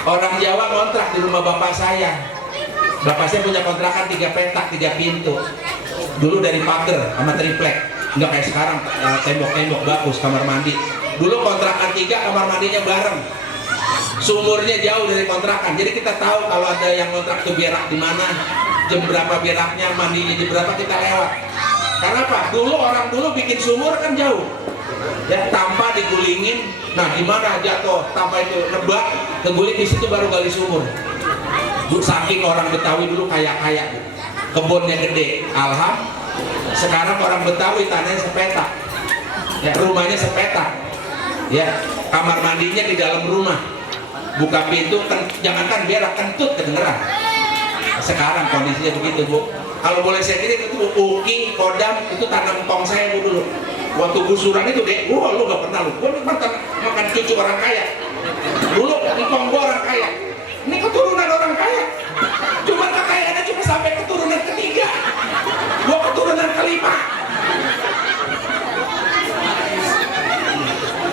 Orang Jawa ngontrak di rumah bapak saya. Bapak saya punya kontrakan 3 petak, 3 pintu. Dulu dari pagar sama triplek. Nggak kayak sekarang tembok-tembok bagus, kamar mandi. Dulu kontrakan 3, kamar mandinya bareng. Sumurnya jauh dari kontrakan. Jadi kita tahu kalau ada yang kontrak tuh berak di mana, jam berapa beraknya, mandinya jam berapa, kita lewat. Karena apa? Orang dulu bikin sumur kan jauh. Ya, tanpa digulingin. Nah, gimana jatuh? Tanpa itu nebak, keguling di situ baru gali sumur. Saking orang Betawi dulu kaya-kaya, kebunnya gede. Sekarang orang Betawi tanahnya sepetak, ya, rumahnya sepetak, ya, kamar mandinya di dalam rumah. Buka pintu, jangankan berak, kentut kedengeran. Sekarang kondisinya begitu Bu. Kalau boleh saya kirim itu uki, kodam, itu tanam tong saya Bu dulu. Waktu gusuran itu deh, wah lu gak pernah lu, gua makan cucu orang kaya. Dulu tong gua orang kaya. Ini keturunan orang kaya. Cuma kekayaannya cuma sampai keturunan ketiga. Gua keturunan kelima.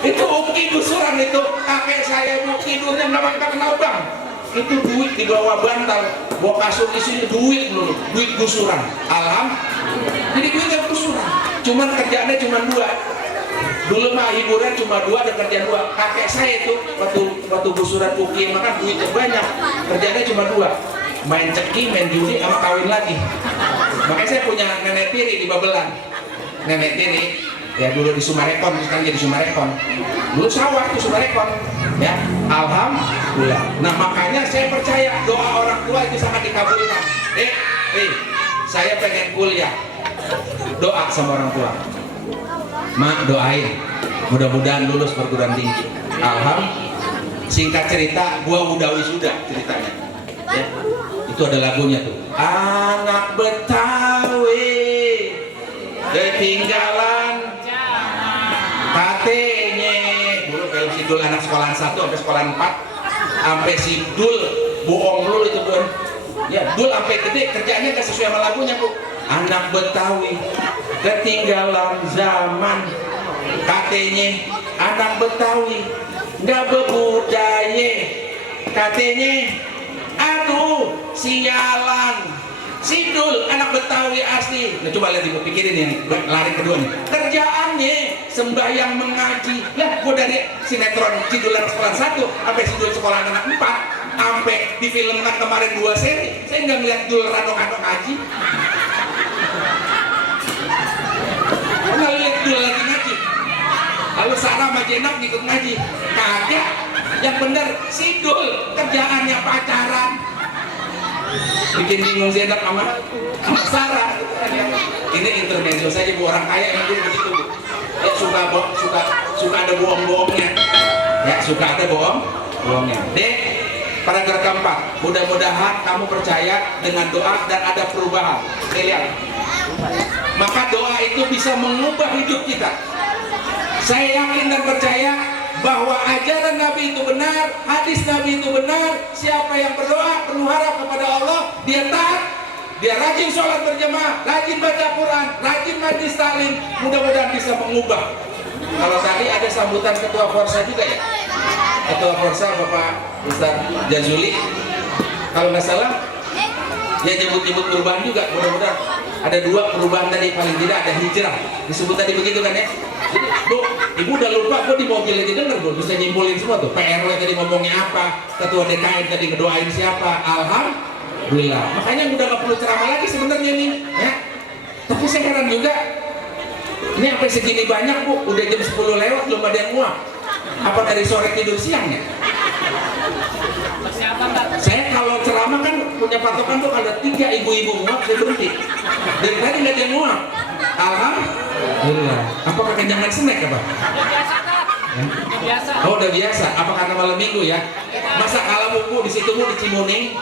Itu uki gusuran itu, kakek saya Bu tidurnya memang kenal bang. Itu duit di bawah bantal, gua kasur isinya duit dulu, duit gusuran. Jadi duitnya gusuran. Cuman kerjaannya cuma 2. Dulu mah hiburan cuma 2, ada kerjaan 2. Kakek saya itu waktu gusuran uki makan duitnya banyak, kerjanya cuma 2, main ceki, main judi, sama kawin lagi. Makanya saya punya nenek tiri di Babelan. Nenek tiri ya dulu di Sumarekon, sekarang jadi Sumarekon. Dulu sawah tuh Sumarekon, ya. Alhamdulillah. Nah makanya saya percaya doa orang tua itu sangat dikabulkan. Saya pengen kuliah, doa sama orang tua. Mak doain, mudah-mudahan lulus perguruan tinggi. Singkat cerita, gua udah wisuda ceritanya. Ya, itu ada lagunya tuh. Anak Betawi ketinggalan katanya. Dulu film Sidul anak sekolahan 1 sampai sekolahan 4, sampai Sidul bohong lu itu Bun. Ya, Dul sampai gede kerjanya nggak sesuai sama lagunya Bu. Anak Betawi ketinggalan zaman katanya, anak Betawi nggak berbudaya katanya. Aduh sialan, Sidul anak Betawi asli. Nah coba lihat ibu, pikirin yang lari kedua nih. Kerjaannya sembahyang mengaji. Lah gua dari sinetron Sidul anak sekolah 1 sampai Sidul sekolah anak 4, sampai difilmkan kemarin 2 seri, saya nggak ngeliat Dul radok-radok ngaji. Nggak lihat Dul lagi ngaji. Lalu Sarah sama Jenab ikut ngaji. Kagak. Yang bener Sidul kerjaannya pacaran. Bikin bingung Jenab sama Sarah. Ini intermezzo saja Bu, orang kaya yang dulu begitu Bu. Ya suka ada bohong-bohongnya. Ya suka ada bohongnya. Paragraf keempat, mudah-mudahan kamu percaya dengan doa dan ada perubahan. Lihat, Maka doa itu bisa mengubah hidup kita. Saya yakin dan percaya bahwa ajaran Nabi itu benar, hadis Nabi itu benar. Siapa yang berdoa penuh harap kepada Allah, dia taat, dia rajin sholat berjamaah, rajin baca Quran, rajin majlis taklim, mudah-mudahan bisa mengubah. Kalau tadi ada sambutan Ketua Forsa juga ya, Ketua Forsa Bapak Ustaz Jazuli, kalau nggak salah, dia nyebut-nyebut perubahan juga. Mudah-mudahan ada 2 perubahan tadi, paling tidak ada hijrah. Disebut tadi begitu kan ya? Bu, ibu udah lupa, kok di mobil aja denger, Bu, bisa nyimpulin semua tuh. PRW tadi ngomongnya apa, Ketua DKM tadi ngedoain siapa, alhamdulillah. Makanya udah gak perlu ceramah lagi sebenarnya nih, ya. Tapi saya heran juga, ini sampai segini banyak, Bu, udah jam 10 lewat belum ada yang muak. Apa dari sore tidur siangnya? Saya kalau ceramah kan punya patokan tuh, ada 3 ibu-ibu muak, saya berhenti. Dari tadi nggak ada yang muak. Alhamdulillah. Apa kekenyangan snack apa? Biasa. Oh udah biasa. Apa karena malam minggu ya? Masa kalau Bu di situ, Bu, di Cimuning,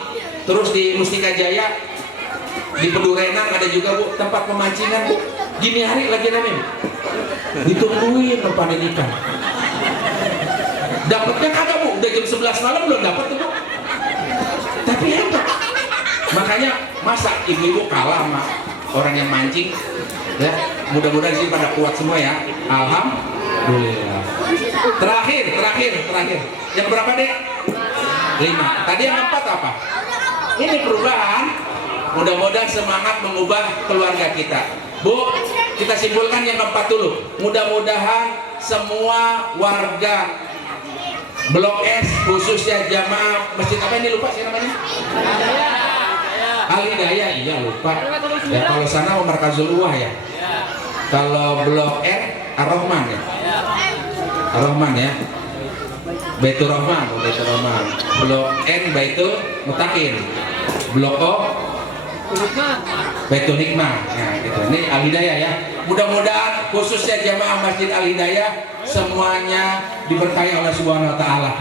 terus di Mustika Jaya, di Pedurenan ada juga, Bu, tempat pemancingan, Bu. Gini hari lagi namanya ditungguin panen ikan. Dapatnya kagak, Bu, udah jam 11 malam belum dapat tuh, Bu. Tapi hebat. Makanya masa ibu-ibu kalah sama orang yang mancing ya. Mudah-mudahan sih pada kuat semua ya. Alhamdulillah. Terakhir. Yang berapa, Dek? 5. Tadi yang 4 apa? Ini perubahan. Mudah-mudahan semangat mengubah keluarga kita. Bu, kita simpulkan yang keempat dulu. Mudah-mudahan semua warga Blok S, khususnya jamaah masjid apa ini, lupa sih namanya? Al-Hidayah, iya lupa. Ya, kalau sana Markazul Uwah ya. Kalau Blok R, Ar-Rahman ya. Ar-Rahman ya. Baitur Rahman, Baitur Rahman. Blok N, Baitul Mutakin. Blok O, Baitul Hikmah. Nah, gitu. Ini Al-Hidayah ya. Mudah-mudahan khususnya jamaah Masjid Al-Hidayah semuanya diberkahi oleh Subhanahu wa taala.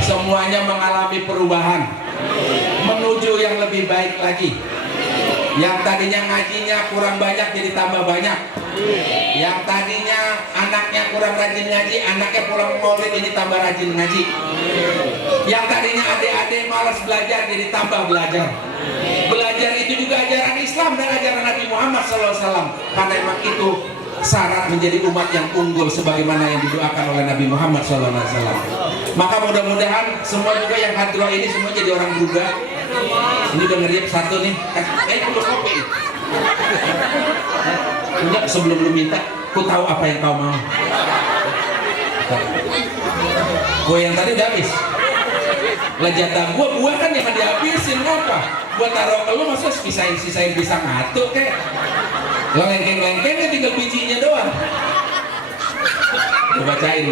Semuanya mengalami perubahan menuju yang lebih baik lagi. Yang tadinya ngajinya kurang banyak jadi tambah banyak. Yang tadinya anaknya kurang rajin ngaji, anaknya pulang maulid ini tambah rajin ngaji. Yang tadinya adik-adik malas belajar jadi tambah belajar. Belajar itu juga ajaran Islam dan ajaran Nabi Muhammad SAW. Karena memang itu syarat menjadi umat yang unggul sebagaimana yang didoakan oleh Nabi Muhammad SAW. Maka mudah-mudahan semua juga yang hadroh ini semua jadi orang berubah. Ini udah ngeriap satu nih. Perlu kopi. Enggak, sebelum lu minta, ku tahu apa yang kau mau. Kue yang tadi udah habis. Lah jatah gua kan yang dihabisin apa? Gua taruh ke lu masa sisain pisang atuh kek. Lo lengkeng-lengkengnya tinggal bijinya doang. Gue bacain.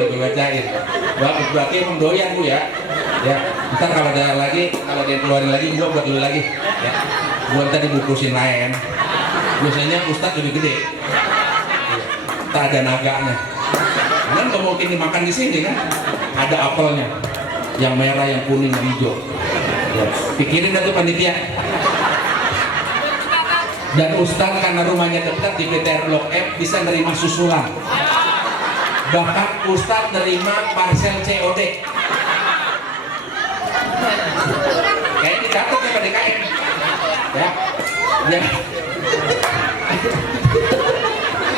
Berarti emang doyan Bu ya. Ya, ntar kalau ada lagi, kalau dia keluarin lagi, gue buat dulu lagi. Ya, gue tadi bungkusin lain. Biasanya Ustadz lebih gede. Tak ada naganya. Kan gak mungkin dimakan di sini kan? Ada apelnya, yang merah, yang kuning, yang hijau. Ya, pikirin dah tuh panitia. Dan Ustadz karena rumahnya dekat di PTR Blok M bisa nerima susulan. Bahkan Ustadz nerima parcel COD. Kayak dicatat ya Pak DKM. Ya.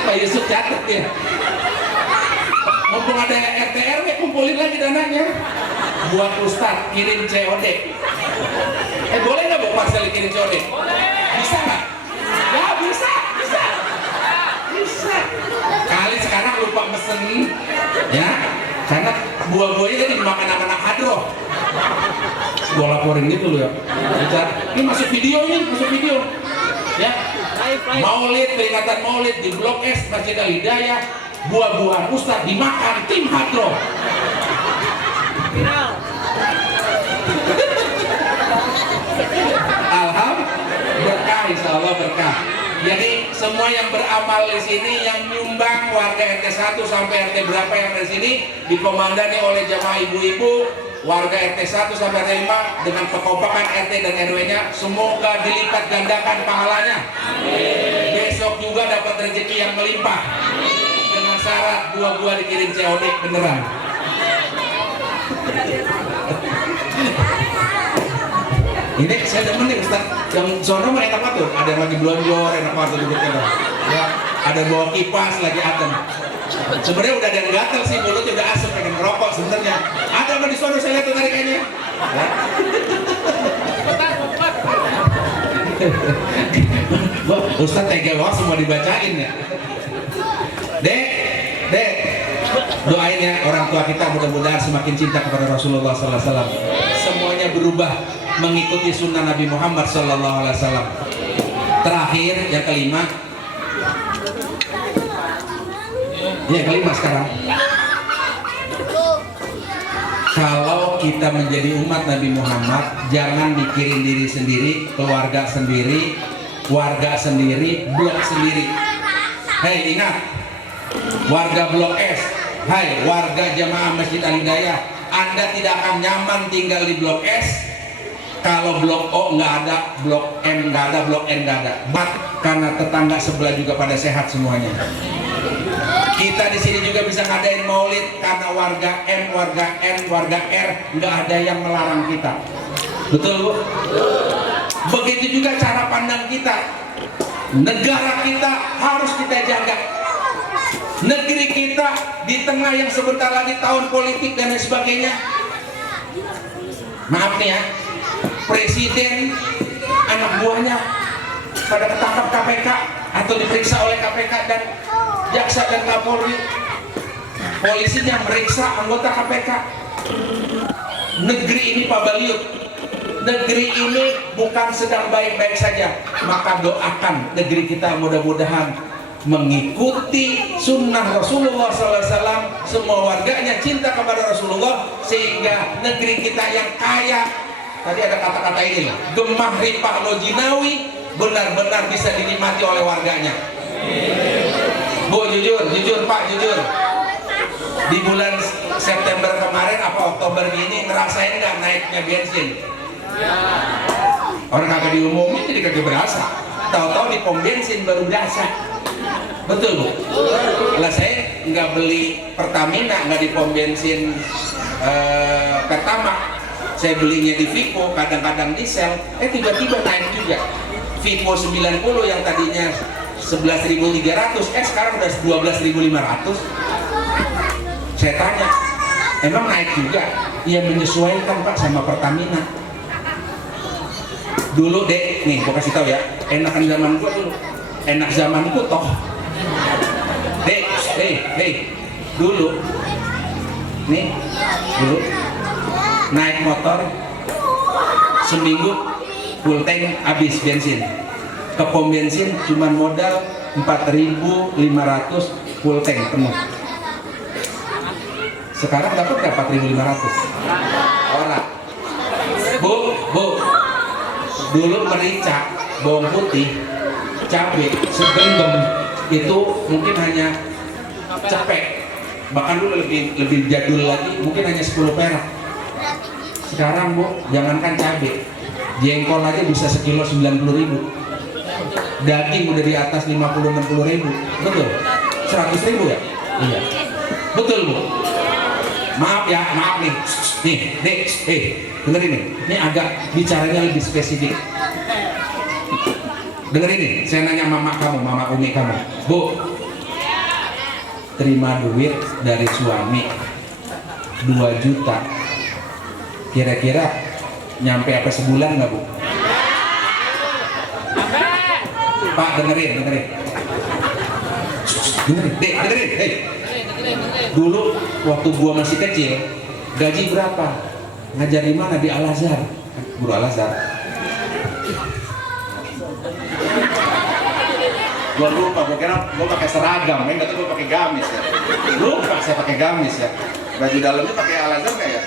Pak Yusuf catat ya. Mumpung ada RT RW kumpulin lagi dananya. Buat Ustadz kirim COD. Boleh nggak Bu parcel kirim COD? Bisa nggak? Ya bisa. Kali sekarang lupa mesen, ya, karena buah-buahnya tadi dimakan anak-anak hadroh. Gua laporin gitu loh ya. Ini masuk video, ya. Maulid, peringatan Maulid di Blok S Masjid Al-Hidayah, buah-buahan Ustadz dimakan tim hadroh. Alhamdulillah, berkah, insya Allah berkah. Jadi semua yang beramal di sini, yang nyumbang warga RT 1 sampai RT berapa yang ada di sini, dikomandani oleh jamaah ibu-ibu, warga RT 1 sampai 5 dengan kekompakan RT dan RW-nya semoga dilipat gandakan pahalanya. Besok juga dapat rezeki yang melimpah. Dengan syarat buah-buah dikirim COD beneran. Ini saya demen nih Ustaz, yang sono mah enak banget tuh, ada yang lagi belonjor, enak banget tuh duduknya tuh. Ya, ada bawa kipas lagi adem. Sebenarnya udah ada yang gatel sih, mulutnya udah asem pengen ngerokok sebenarnya. Ada mah di sono saya lihat tuh tadi kayaknya. Ya. Wah, Ustaz tega banget semua dibacain ya. Dek, doain ya orang tua kita mudah-mudahan semakin cinta kepada Rasulullah Sallallahu Alaihi Wasallam. Semuanya berubah mengikuti sunnah Nabi Muhammad Sallallahu Alaihi Wasallam. Terakhir yang kelima, sekarang. Kalau kita menjadi umat Nabi Muhammad, jangan mikirin diri sendiri, keluarga sendiri, warga sendiri, blok sendiri. Hei, ingat, warga blok S, hai warga jamaah Masjid Al Hidayah, Anda tidak akan nyaman tinggal di blok S kalau blok O nggak ada, blok M nggak ada, blok N nggak ada. Karena tetangga sebelah juga pada sehat semuanya. Kita di sini juga bisa ngadain maulid karena warga M, warga N, warga R nggak ada yang melarang kita. Betul Bu? Begitu juga cara pandang kita. Negara kita harus kita jaga. Negeri kita di tengah yang sebentar lagi tahun politik dan lain sebagainya. Maaf nih ya, presiden, anak buahnya pada ketangkap KPK atau diperiksa oleh KPK dan jaksa dan Kapolri. Polisinya meriksa anggota KPK. Negeri ini Pak Baliut, negeri ini bukan sedang baik-baik saja. Maka doakan negeri kita mudah-mudahan mengikuti sunnah Rasulullah SAW, semua warganya cinta kepada Rasulullah, sehingga negeri kita yang kaya, tadi ada kata-kata ini loh, gemah ripah lojinawi, benar-benar bisa dinikmati oleh warganya. Bu, jujur Pak, jujur, di bulan September kemarin apa Oktober ini ngerasain nggak naiknya bensin? Orang kagak diumumin jadi kagak berasa, tahu-tahu di pom bensin baru berasa. Betul Bu? Lah saya nggak beli Pertamina, nggak di pom bensin Pertamax, saya belinya di Vivo, kadang-kadang diesel, tiba-tiba naik juga. Vivo 90 yang tadinya 11.300, sekarang udah 12.500. Saya tanya, emang naik juga? Ya menyesuaikan Pak sama Pertamina. Dulu dek, nih gua kasih tahu ya, enakan zaman gua dulu, enak zamanku toh. Dulu naik motor seminggu full tank habis bensin, ke pom bensin cuma modal 4.500 full tank penuh. Sekarang dapat nggak 4.500 orang? Bu, dulu merica, bawang putih, cabai segenggam itu mungkin hanya cepek, bahkan dulu lebih jadul lagi mungkin hanya 10 perak. Sekarang Bu, jangankan cabai, jengkol aja bisa sekilo 90.000, daging udah di atas 50-60.000, betul? 100.000 ya? Iya, betul Bu. Maaf nih, dengerin nih, ini agak bicaranya lebih spesifik. Dengerin nih, saya nanya mama kamu, mama Umi kamu, Bu, terima duit dari suami 2 juta, kira-kira nyampe apa sebulan nggak Bu? Pak, dengerin, dengerin. Dulu waktu gua masih kecil, gaji berapa? Ngajar di mana? Di Al Azhar, guru Al Azhar. Gua lupa, gua kira gua pakai seragam, nggak tahu gua pakai gamis ya. Lupa saya pakai gamis ya. Baju dalamnya pakai Al Azhar nggak ya?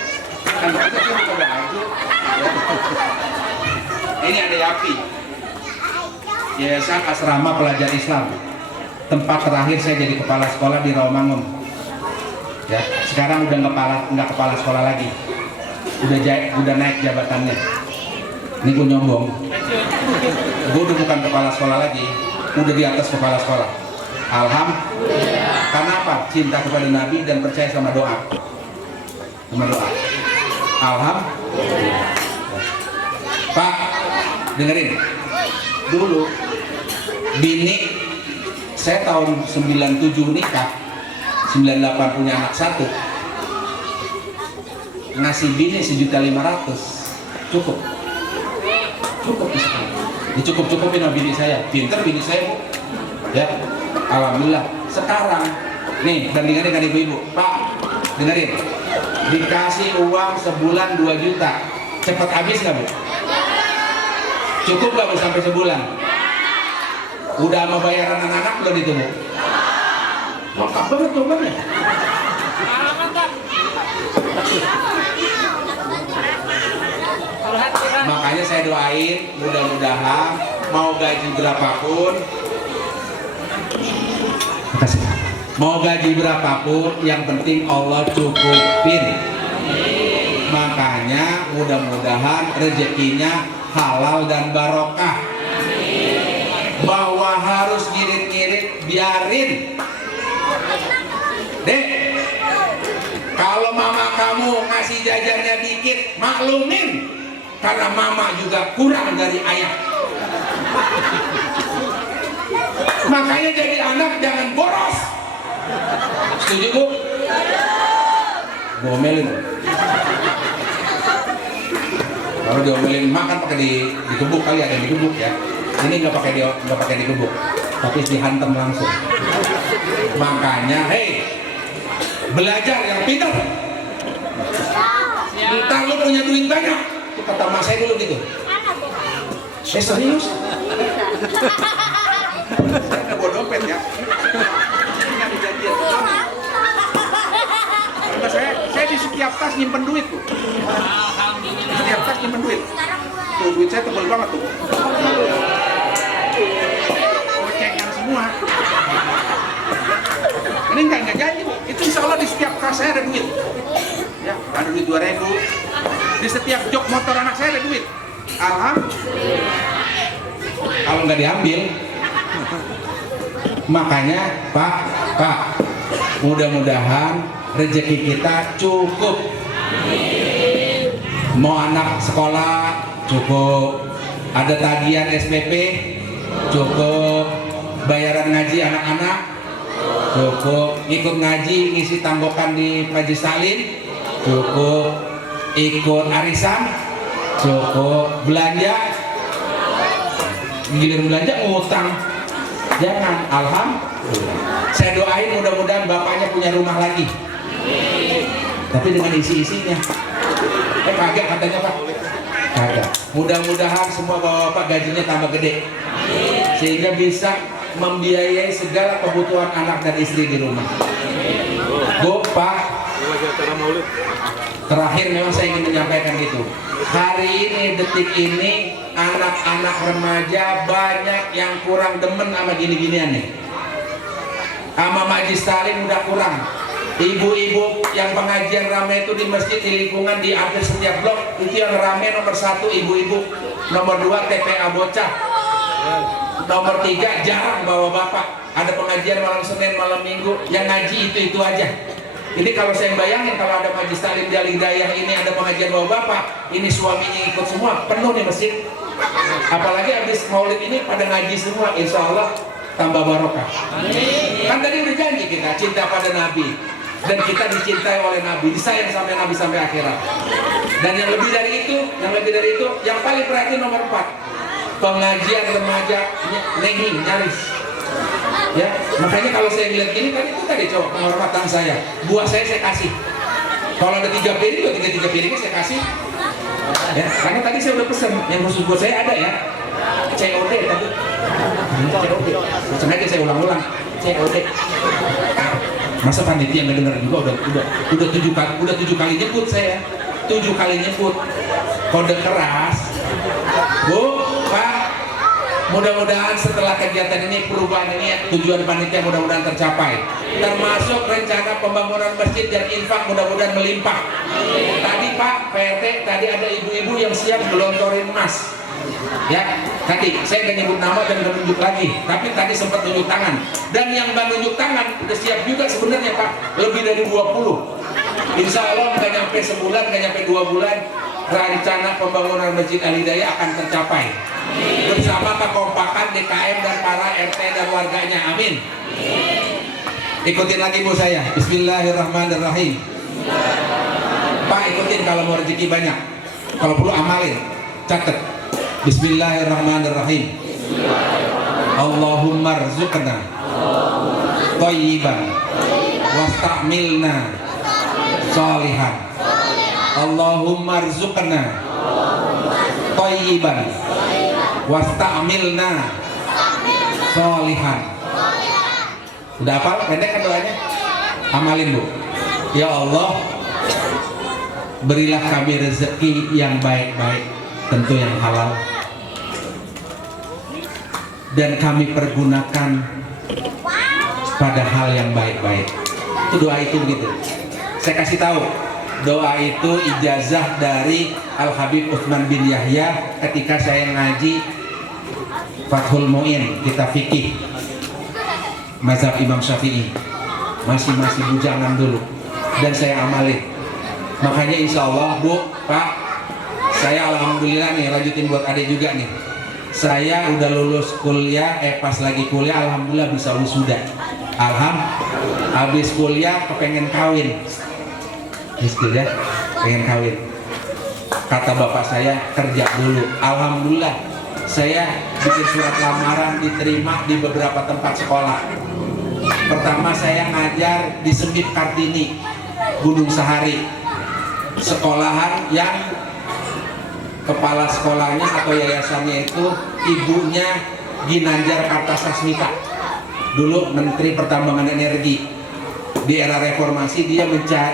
Kan itu sih bukan baju. Ini ada Yapi, Yayasan Asrama Pelajar Islam. Tempat terakhir saya jadi kepala sekolah di Rawamangun. Ya, sekarang udah nggak kepala sekolah lagi. udah naik jabatannya. Ini gue nyombong, gue udah bukan kepala sekolah lagi, udah di atas kepala sekolah. Alhamdulillah. Karena apa? Cinta kepada Nabi dan percaya sama doa. Alhamdulillah. Pak, dengerin. Dulu bini saya tahun 97 nikah, 98 punya anak satu, ngasih bini 1.500.000 cukup dicukupin sama bini saya. Pinter bini saya, Bu, ya. Alhamdulillah. Sekarang nih, dan dengerin kan ibu-ibu, Pak, dengerin, dikasih uang sebulan 2 juta, cepet habis nggak, Bu? Cukup nggak, Bu, sampai sebulan? Udah sama bayaran anak-anak belum itu, Bu? Lengkap banget jawabannya. Makanya saya doain, mudah-mudahan mau gaji berapapun, yang penting Allah cukupin. Makanya mudah-mudahan rezekinya halal dan barokah. Bahwa harus ngirit-ngirit, biarin. Dek, kalau mama kamu ngasih jajannya dikit, maklumin, karena mama juga kurang dari ayah. Makanya jadi anak jangan boros. Setuju, Bu? Diomelin. Kalau diomelin makan pakai digebuk, kali ada yang digebuk ya. Ini nggak pakai digebuk, tapi dihantam langsung. Makanya, hei, belajar yang pintar. Ntar lu punya duit banyak. Itu kata mas saya dulu gitu. Serius? Saya nggak bawa dompet ya. Nggak dijanjiin. Karena saya di setiap tas nyimpen duit, tuh. Di setiap tas nyimpen duit. Tuh, duit saya tebal banget tuh. Gocengan semua. Ini nggak janji, Bu. Itu insya Allah di setiap kas saya ada duit. Ya, ada duit 2.000. Di setiap jok motor anak saya ada duit. Alhamdulillah. Kalau nggak diambil, makanya Pak, mudah-mudahan rezeki kita cukup. Mau anak sekolah cukup, ada tagihan SPP cukup, bayaran ngaji anak-anak cukup, ikut ngaji ngisi tanggokan di Majelis Salim cukup, ikut arisan cukup, belanja gilir belanja ngutang jangan. Alhamdulillah. Saya doain mudah-mudahan bapaknya punya rumah lagi, tapi dengan isi-isinya. Kagak katanya, Pak. Kagak. Mudah-mudahan semua bapak-bapak gajinya tambah gede, sehingga bisa membiayai segala kebutuhan anak dan istri di rumah. Bu, Pak, terakhir memang saya ingin menyampaikan gitu. Hari ini, detik ini, anak-anak remaja banyak yang kurang demen sama gini-ginian nih. Sama Majelis Taklim udah kurang. Ibu-ibu yang pengajian rame itu di masjid, di lingkungan, di hampir setiap blok itu yang rame nomor 1 ibu-ibu, nomor 2 TPA bocah, nomor 3 jarang bawa bapak. Ada pengajian malam Senin, malam Minggu, yang ngaji itu aja. Ini kalau saya bayangin kalau ada Majelis Taklim di Al-Hidayah ini ada pengajian bawa bapak, ini suaminya ikut semua, penuh nih masjid. Apalagi habis maulid ini pada ngaji semua, insya Allah tambah barokah. Kan tadi udah janji kita cinta pada Nabi, dan kita dicintai oleh Nabi, disayang sampai Nabi sampai akhirat. Dan yang lebih dari itu, yang paling perhatian nomor 4, pengajian remaja nyaris. Ya, makanya kalau saya lihat gini kan itu tadi coba penghormatan saya. Buah saya kasih. Kalau ada 3 piring, 3 piringnya saya kasih. Ya, karena tadi saya udah pesen yang khusus buat saya ada ya. COD tadi. COD. Sengaja saya ulang-ulang. COD. Masa panitia nggak dengar juga udah 7 kali nyebut saya. 7 kali nyebut. Kode keras. Bu, Pak, Mudah-mudahan setelah kegiatan ini, perubahan ini, tujuan panitia mudah-mudahan tercapai. Termasuk rencana pembangunan masjid dan infak mudah-mudahan melimpah. Tadi Pak PRT, tadi ada ibu-ibu yang siap gelontorin emas. Ya, tadi saya nggak nyebut nama dan nggak nunjuk lagi, tapi tadi sempat nunjuk tangan. Dan yang nggak nunjuk tangan udah siap juga sebenarnya Pak, lebih dari 20. Insya Allah nggak nyampe sebulan, nggak nyampe 2 bulan, rencana pembangunan Masjid Al-Hidayah akan tercapai bersama kekompakan DKM dan para RT dan warganya. Amin. Ikutin lagi Bu saya. Bismillahirrahmanirrahim. Pak ikutin kalau mau rezeki banyak. Kalau perlu amalin, catat. Bismillahirrahmanirrahim. Allahumma rzuqna thayyiban wasta'milna sholihan. Allahumma rzuqna thayyiban wasta'milna sholihan. Udah hafal? Pendek kan doanya? Amalin Bu. Ya Allah, berilah kami rezeki yang baik-baik, tentu yang halal, dan kami pergunakan pada hal yang baik-baik. Itu doa itu begitu. Saya kasih tahu, doa itu ijazah dari Al Habib Utsman bin Yahya ketika saya ngaji Fathul Mu'in, kitab fikih mazhab Imam Syafi'i. Masih bujangan dulu, dan saya amalin. Makanya insya Allah Bu, Pak, saya alhamdulillah nih, lanjutin buat adik juga nih. Saya udah lulus kuliah, pas lagi kuliah alhamdulillah bisa wisuda. Habis kuliah kepengen kawin. Ya, pengen kawin. Kata bapak saya, kerja dulu. Alhamdulillah saya bikin surat lamaran, diterima di beberapa tempat sekolah. Pertama saya ngajar di Semit Kartini, Gunung Sahari, sekolahan yang kepala sekolahnya atau yayasannya itu ibunya Ginanjar Kartasasmita, dulu Menteri Pertambangan Energi. Di era reformasi dia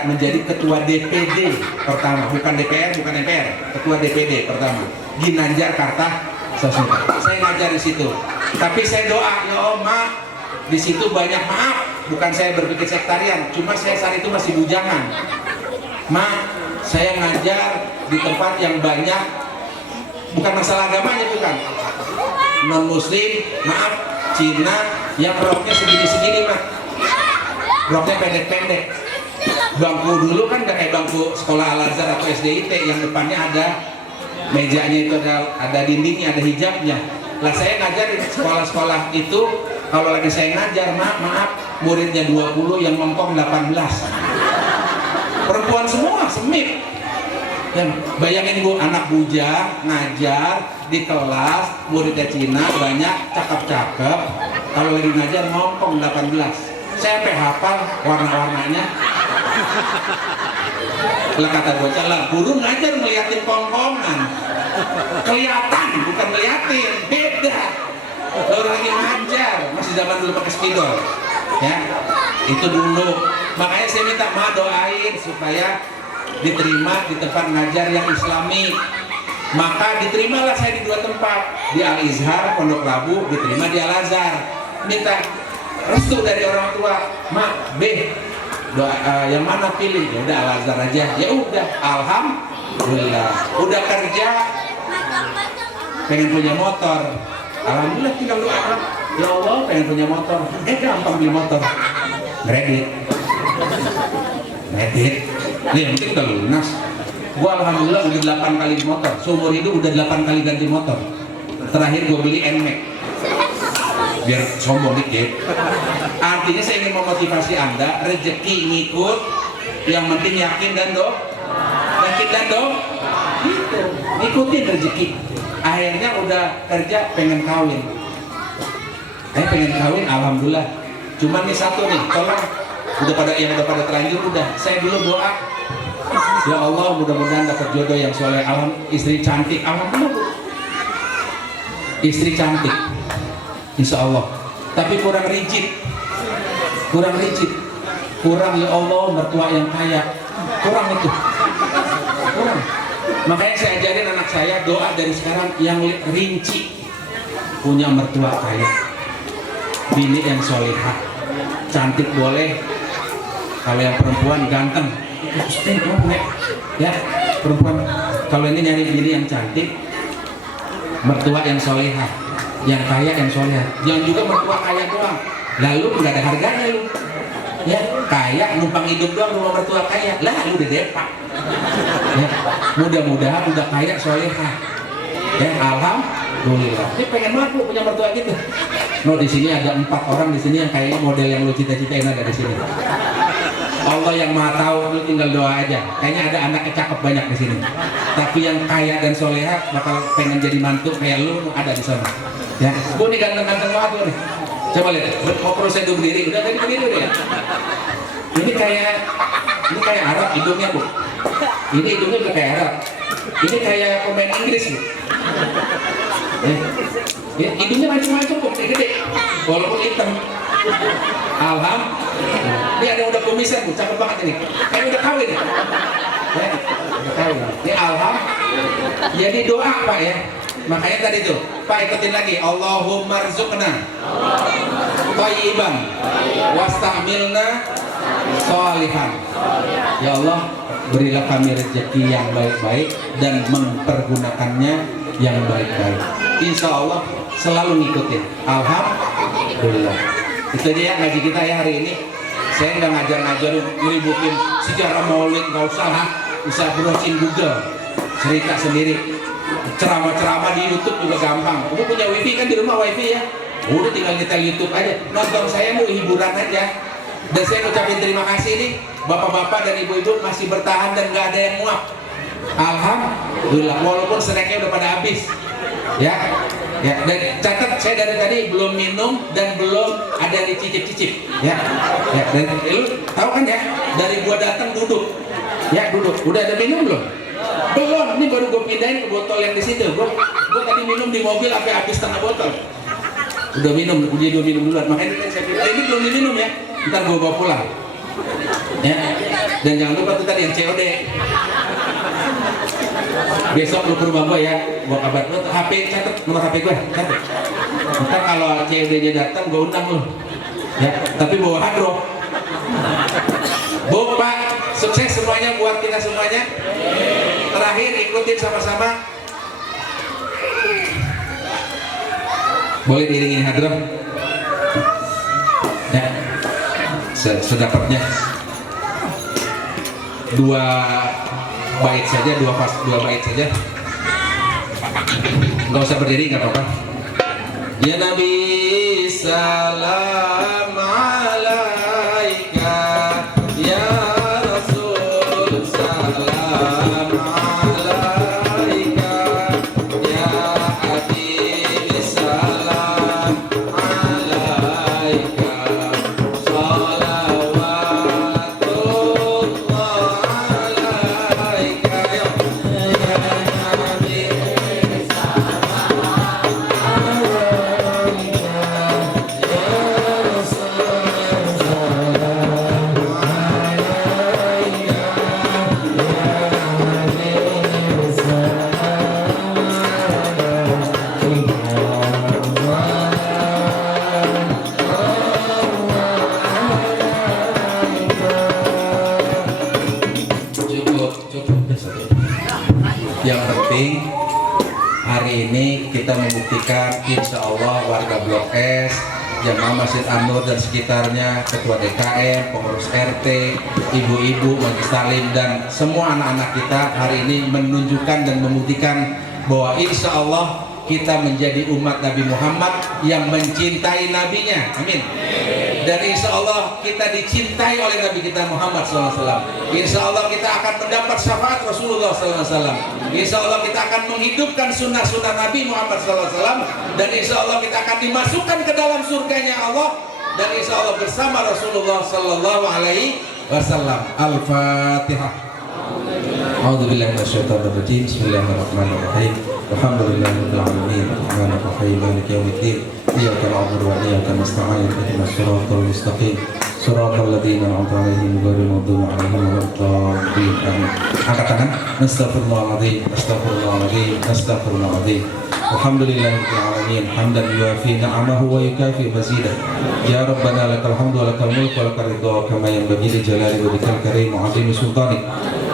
menjadi ketua DPD pertama, bukan DPR, bukan MPR, ketua DPD pertama, Ginanjar Kartasasmita. Saya ngajar di situ, tapi saya doa, ya Allah, di situ banyak, maaf, bukan saya berpikir sektarian, cuma saya saat itu masih bujangan. Saya ngajar di tempat yang banyak, bukan masalah agamanya, bukan, non muslim, maaf, Cina yang roknya segini-segini roknya pendek-pendek. Bangku dulu kan gak kayak bangku sekolah Al-Azhar atau SDIT yang depannya ada mejanya, itu ada dindingnya, ada hijabnya. Lah saya ngajar di sekolah-sekolah itu, kalau lagi saya ngajar, maaf, muridnya 20 yang ngomong 18. Perempuan semua, semit. Dan bayangin Bu, anak bujang ngajar di kelas, muridnya Cina banyak, cakep-cakep. Kalau lagi ngajar ngomong 18. Saya sampai hafal warna-warnanya. Lah kata bocah, lah guru ngajar ngeliatin kongkongan. Kelihatan, bukan ngeliatin, beda. Lalu lagi ngajar, masih zaman dulu pakai spidol. Ya, itu dulu. Makanya saya minta doain supaya diterima di tempat ngajar yang islami. Maka diterimalah saya di 2 tempat, di Al-Izhar, Pondok Labu, diterima di Al-Azhar. Minta restu dari orang tua, doa, yang mana pilih? Ya udah Al-Azhar aja. Ya udah, alhamdulillah. Udah kerja, pengen punya motor, alhamdulillah tinggal doa. Ya Allah, pengen punya motor, gampang beli motor, kredit. Nih, yang penting udah lunas. Gua alhamdulillah udah 8 kali di motor, seumur hidup udah 8 kali ganti motor. Terakhir gua beli NMAX, biar sombong dikit. Artinya saya ingin memotivasi Anda, rezeki ngikut, yang penting yakin dan gitu, ikutin rezeki. Akhirnya udah kerja, pengen kawin, alhamdulillah. Cuman nih satu nih, tolong, udah pada terlanjur, udah saya dulu doa, ya Allah mudah-mudahan dapat jodoh yang soleh, istri cantik, alhamdulillah Bu. Istri cantik, insya Allah. Tapi kurang rigid, kurang ya Allah, mertua yang kaya, kurang itu, kurang. Makanya saya ajarin anak saya doa dari sekarang yang rinci. punya mertua kaya, bini yang solihah, cantik boleh, kalau yang perempuan ganteng, ya perempuan. Kalau ini nyari bini yang cantik, mertua yang solihah, yang kaya yang solihah, jangan juga mertua kaya doang, lalu nggak ada harganya lu. Ya, kaya numpang hidup doang rumah mertua kaya, lah lu udah depak. Ya, mudah-mudahan udah kaya solehah. Ya, alhamdulillah. Ini pengen banget lu punya mertua gitu. No, di sini ada 4 orang di sini yang kayaknya model yang lu cita-citain ada di sini. Allah yang maha tahu, lu tinggal doa aja. Kayaknya ada anaknya cakep banyak di sini. Tapi yang kaya dan solehah bakal pengen jadi mantu kayak lu ada di sana. Ya, gua nih ganteng-ganteng banget lu nih. Coba lihat, mau prosedur berdiri, udah tadi berdiri udah ya. Ini kayak Arab hidungnya bu. Ini hidungnya udah kayak Arab. Ini kayak pemain Inggris bu. Ya, hidungnya macam-macam bu, gede, walaupun hitam. Alhamdulillah. Ini ada udah kumisan bu, cakep banget ini. Kayak udah kawin ya. Udah kawin. Ini alhamdulillah. Jadi doa pak ya. Makanya tadi tuh, Pak ikutin lagi. Allahumma rzuqna thayyiban wastamilna sholihan. Ya Allah, berilah kami rezeki yang baik-baik dan mempergunakannya yang baik-baik. Insya Allah selalu ngikutin. Alhamdulillah. Itu dia ngaji kita ya hari ini. Saya nggak ngajar-ngajarin ngeributin sejarah maulid, nggak usah lah. Bisa browsing Google, cerita sendiri. Ceramah-ceramah di YouTube juga gampang. Kamu punya wifi kan di rumah, wifi ya? Udah tinggal nyetel YouTube aja. Nonton saya mau hiburan aja. Dan saya ucapin terima kasih nih, bapak-bapak dan ibu-ibu masih bertahan dan nggak ada yang muak. Alhamdulillah, walaupun snacknya udah pada habis. Ya, ya. Dan catat saya dari tadi belum minum dan belum ada yang dicicip-cicip. Ya, ya. Dan lu tahu kan ya? Dari gua datang duduk. Ya duduk. Udah ada minum belum? Belum, ini baru gue pindahin ke botol yang di situ. Gue tadi minum di mobil sampai habis setengah botol. Udah minum, dia udah minum duluan. Makanya saya bilang, ini belum diminum ya. Ntar gue bawa pulang. Ya. Dan jangan lupa tuh tadi yang COD. Besok lu ke rumah gue ya, bawa kabar. Lu HP catat nomor HP gue, catat. Ntar kalau COD-nya datang, gue undang lu. Ya, tapi bawa hadro. Bu, Pak, sukses semuanya buat kita semuanya. Terakhir ikutin sama-sama. Boleh diiringin hadroh. Ya, sedapatnya 2 bait saja, 2 bait saja. Nggak usah berdiri, nggak apa-apa. Ya Nabi salam alaika, ya Rasul salam alaika, ya Habib salam alaika, salawatullah alaika, ya Habib Yang penting hari ini kita membuktikan insya Allah warga Blok S, jamaah Masjid An-Nur dan sekitarnya, ketua DKM, pengurus RT, ibu-ibu, majelis taklim dan semua anak-anak kita hari ini menunjukkan dan membuktikan bahwa insya Allah kita menjadi umat Nabi Muhammad yang mencintai nabinya. Amin. Dan insya Allah kita dicintai oleh Nabi kita Muhammad SAW. Insya Allah kita akan mendapat syafaat Rasulullah SAW. Insya Allah kita akan menghidupkan sunnah-sunnah Nabi Muhammad SAW. Dan insya Allah kita akan dimasukkan ke dalam surganya Allah. Dan insya Allah bersama Rasulullah SAW. Al-Fatihah. A'udzubillahi minasyaitonirrajim. Bismillahirrahmanirrahim. Alhamdulillahirabbil alamin. Arrahmanir rahim. Maliki yaumiddin. Iyyaka na'budu wa iyyaka nasta'in. Ihdinas siratal mustaqim. Siratal ladzina an'amta 'alaihim ghairil maghdubi 'alaihim waladdallin. Amin. Angkat tangan. Astaghfirullahaladzim. Astaghfirullahaladzim. Astaghfirullahaladzim. Alhamdulillahirabbil alamin hamdan yuafi ni'amahu wa yukafi mazidah. Ya Rabbana lakal hamdu wa lakal mulku wa lakal ridha kama yanbaghi li jalali wajhikal karim wa 'azimi sultanik.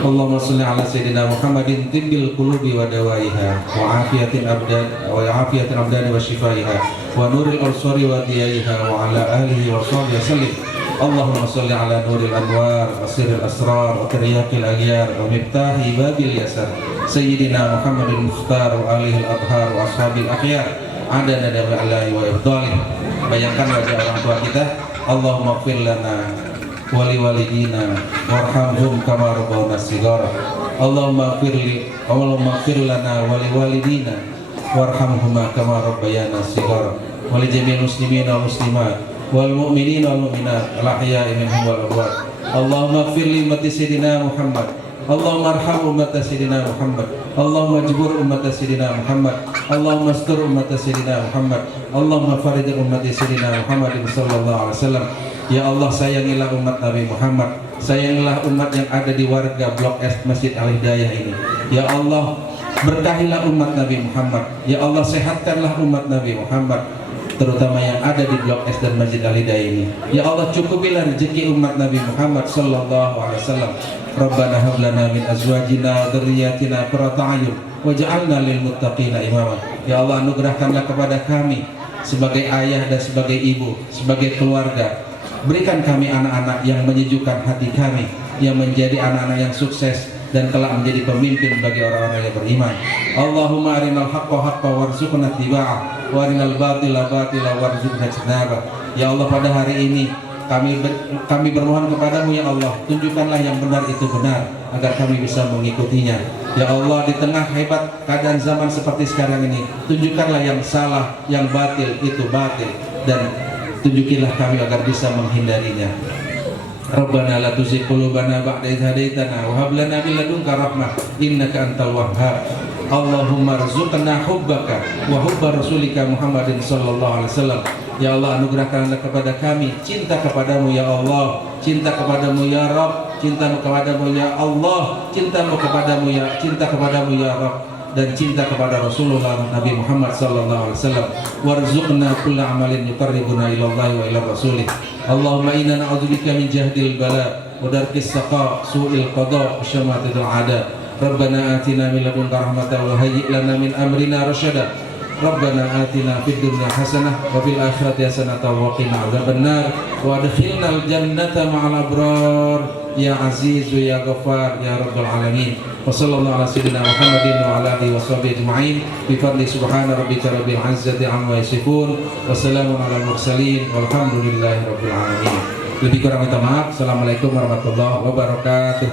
Allahumma shalli ala sayyidina Muhammadin tibbil qulubi wa dawaiha wa afiyatil abdani wa shifaiha wa nuril absari wa diyaiha wa ala alihi wa sahbihi sallim. Allahumma shalli ala nuril anwar wa sirril asrar wa tiryaqil aghyar wa miftahi babil yasar sayyidina Muhammadin mukhtar wa alihi al-abhar wa ashabil akhyar adana dabi'alahi wa ifdalih. Bayangkan wajah orang tua kita. Allahumma ighfir lana wali walidina warhamhum kama rabbawna shighara. Allahumma ighfir lana wali walidina warhamhuma kama rabbayana shighara. Wa li jami'il muslimin wal muslimat wal mu'minin wal mu'minat al ahya'i minhum wal amwat. Allahumma ighfir li ummati sayyidina Muhammad. Allahumma arham ummata sayyidina Muhammad. Allahumma jbur ummata sayyidina Muhammad. Allahumma astur ummata sayyidina Muhammad. Allahumma farij ummati sayyidina Muhammad sallallahu alaihi wasallam. Ya Allah, sayangilah umat Nabi Muhammad, sayangilah umat yang ada di warga Blok S Masjid Al-Hidayah ini. Ya Allah, berkahilah umat Nabi Muhammad. Ya Allah, sehatkanlah umat Nabi Muhammad, terutama yang ada di Blok S dan Masjid Al-Hidayah ini. Ya Allah, cukupilah rezeki umat Nabi Muhammad sallallahu alaihi wasallam. Rabbana hab lana min azwajina wa dzurriyyatina qurrata a'yun waj'alna lil muttaqina imama. Ya Allah, anugerahkanlah kepada kami sebagai ayah dan sebagai ibu, sebagai keluarga, berikan kami anak-anak yang menyejukkan hati kami, yang menjadi anak-anak yang sukses dan kelak menjadi pemimpin bagi orang-orang yang beriman. Allahumma arinal haqqa haqqa warzuqna ittiba'ah wa arinal batila batila warzuqna ijtinabah. Ya Allah, pada hari ini kami bermohon kepadamu ya Allah, tunjukkanlah yang benar itu benar agar kami bisa mengikutinya. Ya Allah, di tengah hebat keadaan zaman seperti sekarang ini, tunjukkanlah yang salah, yang batil itu batil, dan tunjukilah kami agar bisa menghindarinya. Rabbana la tuzigh qulubana ba'da idh hadaitana wa hab lana min ladunka rahmah innaka antal wahhab. Allahumma rzuqna hubbaka wa hubba rasulika Muhammadin sallallahu alaihi wasallam. Ya Allah, anugerahkanlah kepada kami cinta kepadamu ya Allah, cinta kepadamu ya Rabb, cintamu kepadamu ya Allah, cinta kepadamu ya Rabb, dan cinta kepada Rasulullah Nabi Muhammad sallallahu alaihi wasallam. Warzuqna kulla amalin yuqarribuna ila Allah wa ila rasulih. Allahumma inna na'udzubika min jahdil bala wa darkis saqa su'il qada wa syamatatil a'da. Rabbana atina min ladunka rahmatan wa hayyi' lana min amrina rasyada. Rabbana atina fid dunya hasanah wa fil akhirati hasanah wa qina adzabannar wa adkhilnal jannata ma'al abrar ya azizu ya ghafar ya rabbal alamin. Wa sallallahu ala sayyidina Muhammadin wa ala alihi wa sahbihi ajma'in bi fadli subhana rabbika rabbil izzati amma yasifun wa salamun alal mursalin walhamdulillahi rabbil alamin. Lebih kurang minta maaf. Assalamualaikum warahmatullahi wabarakatuh.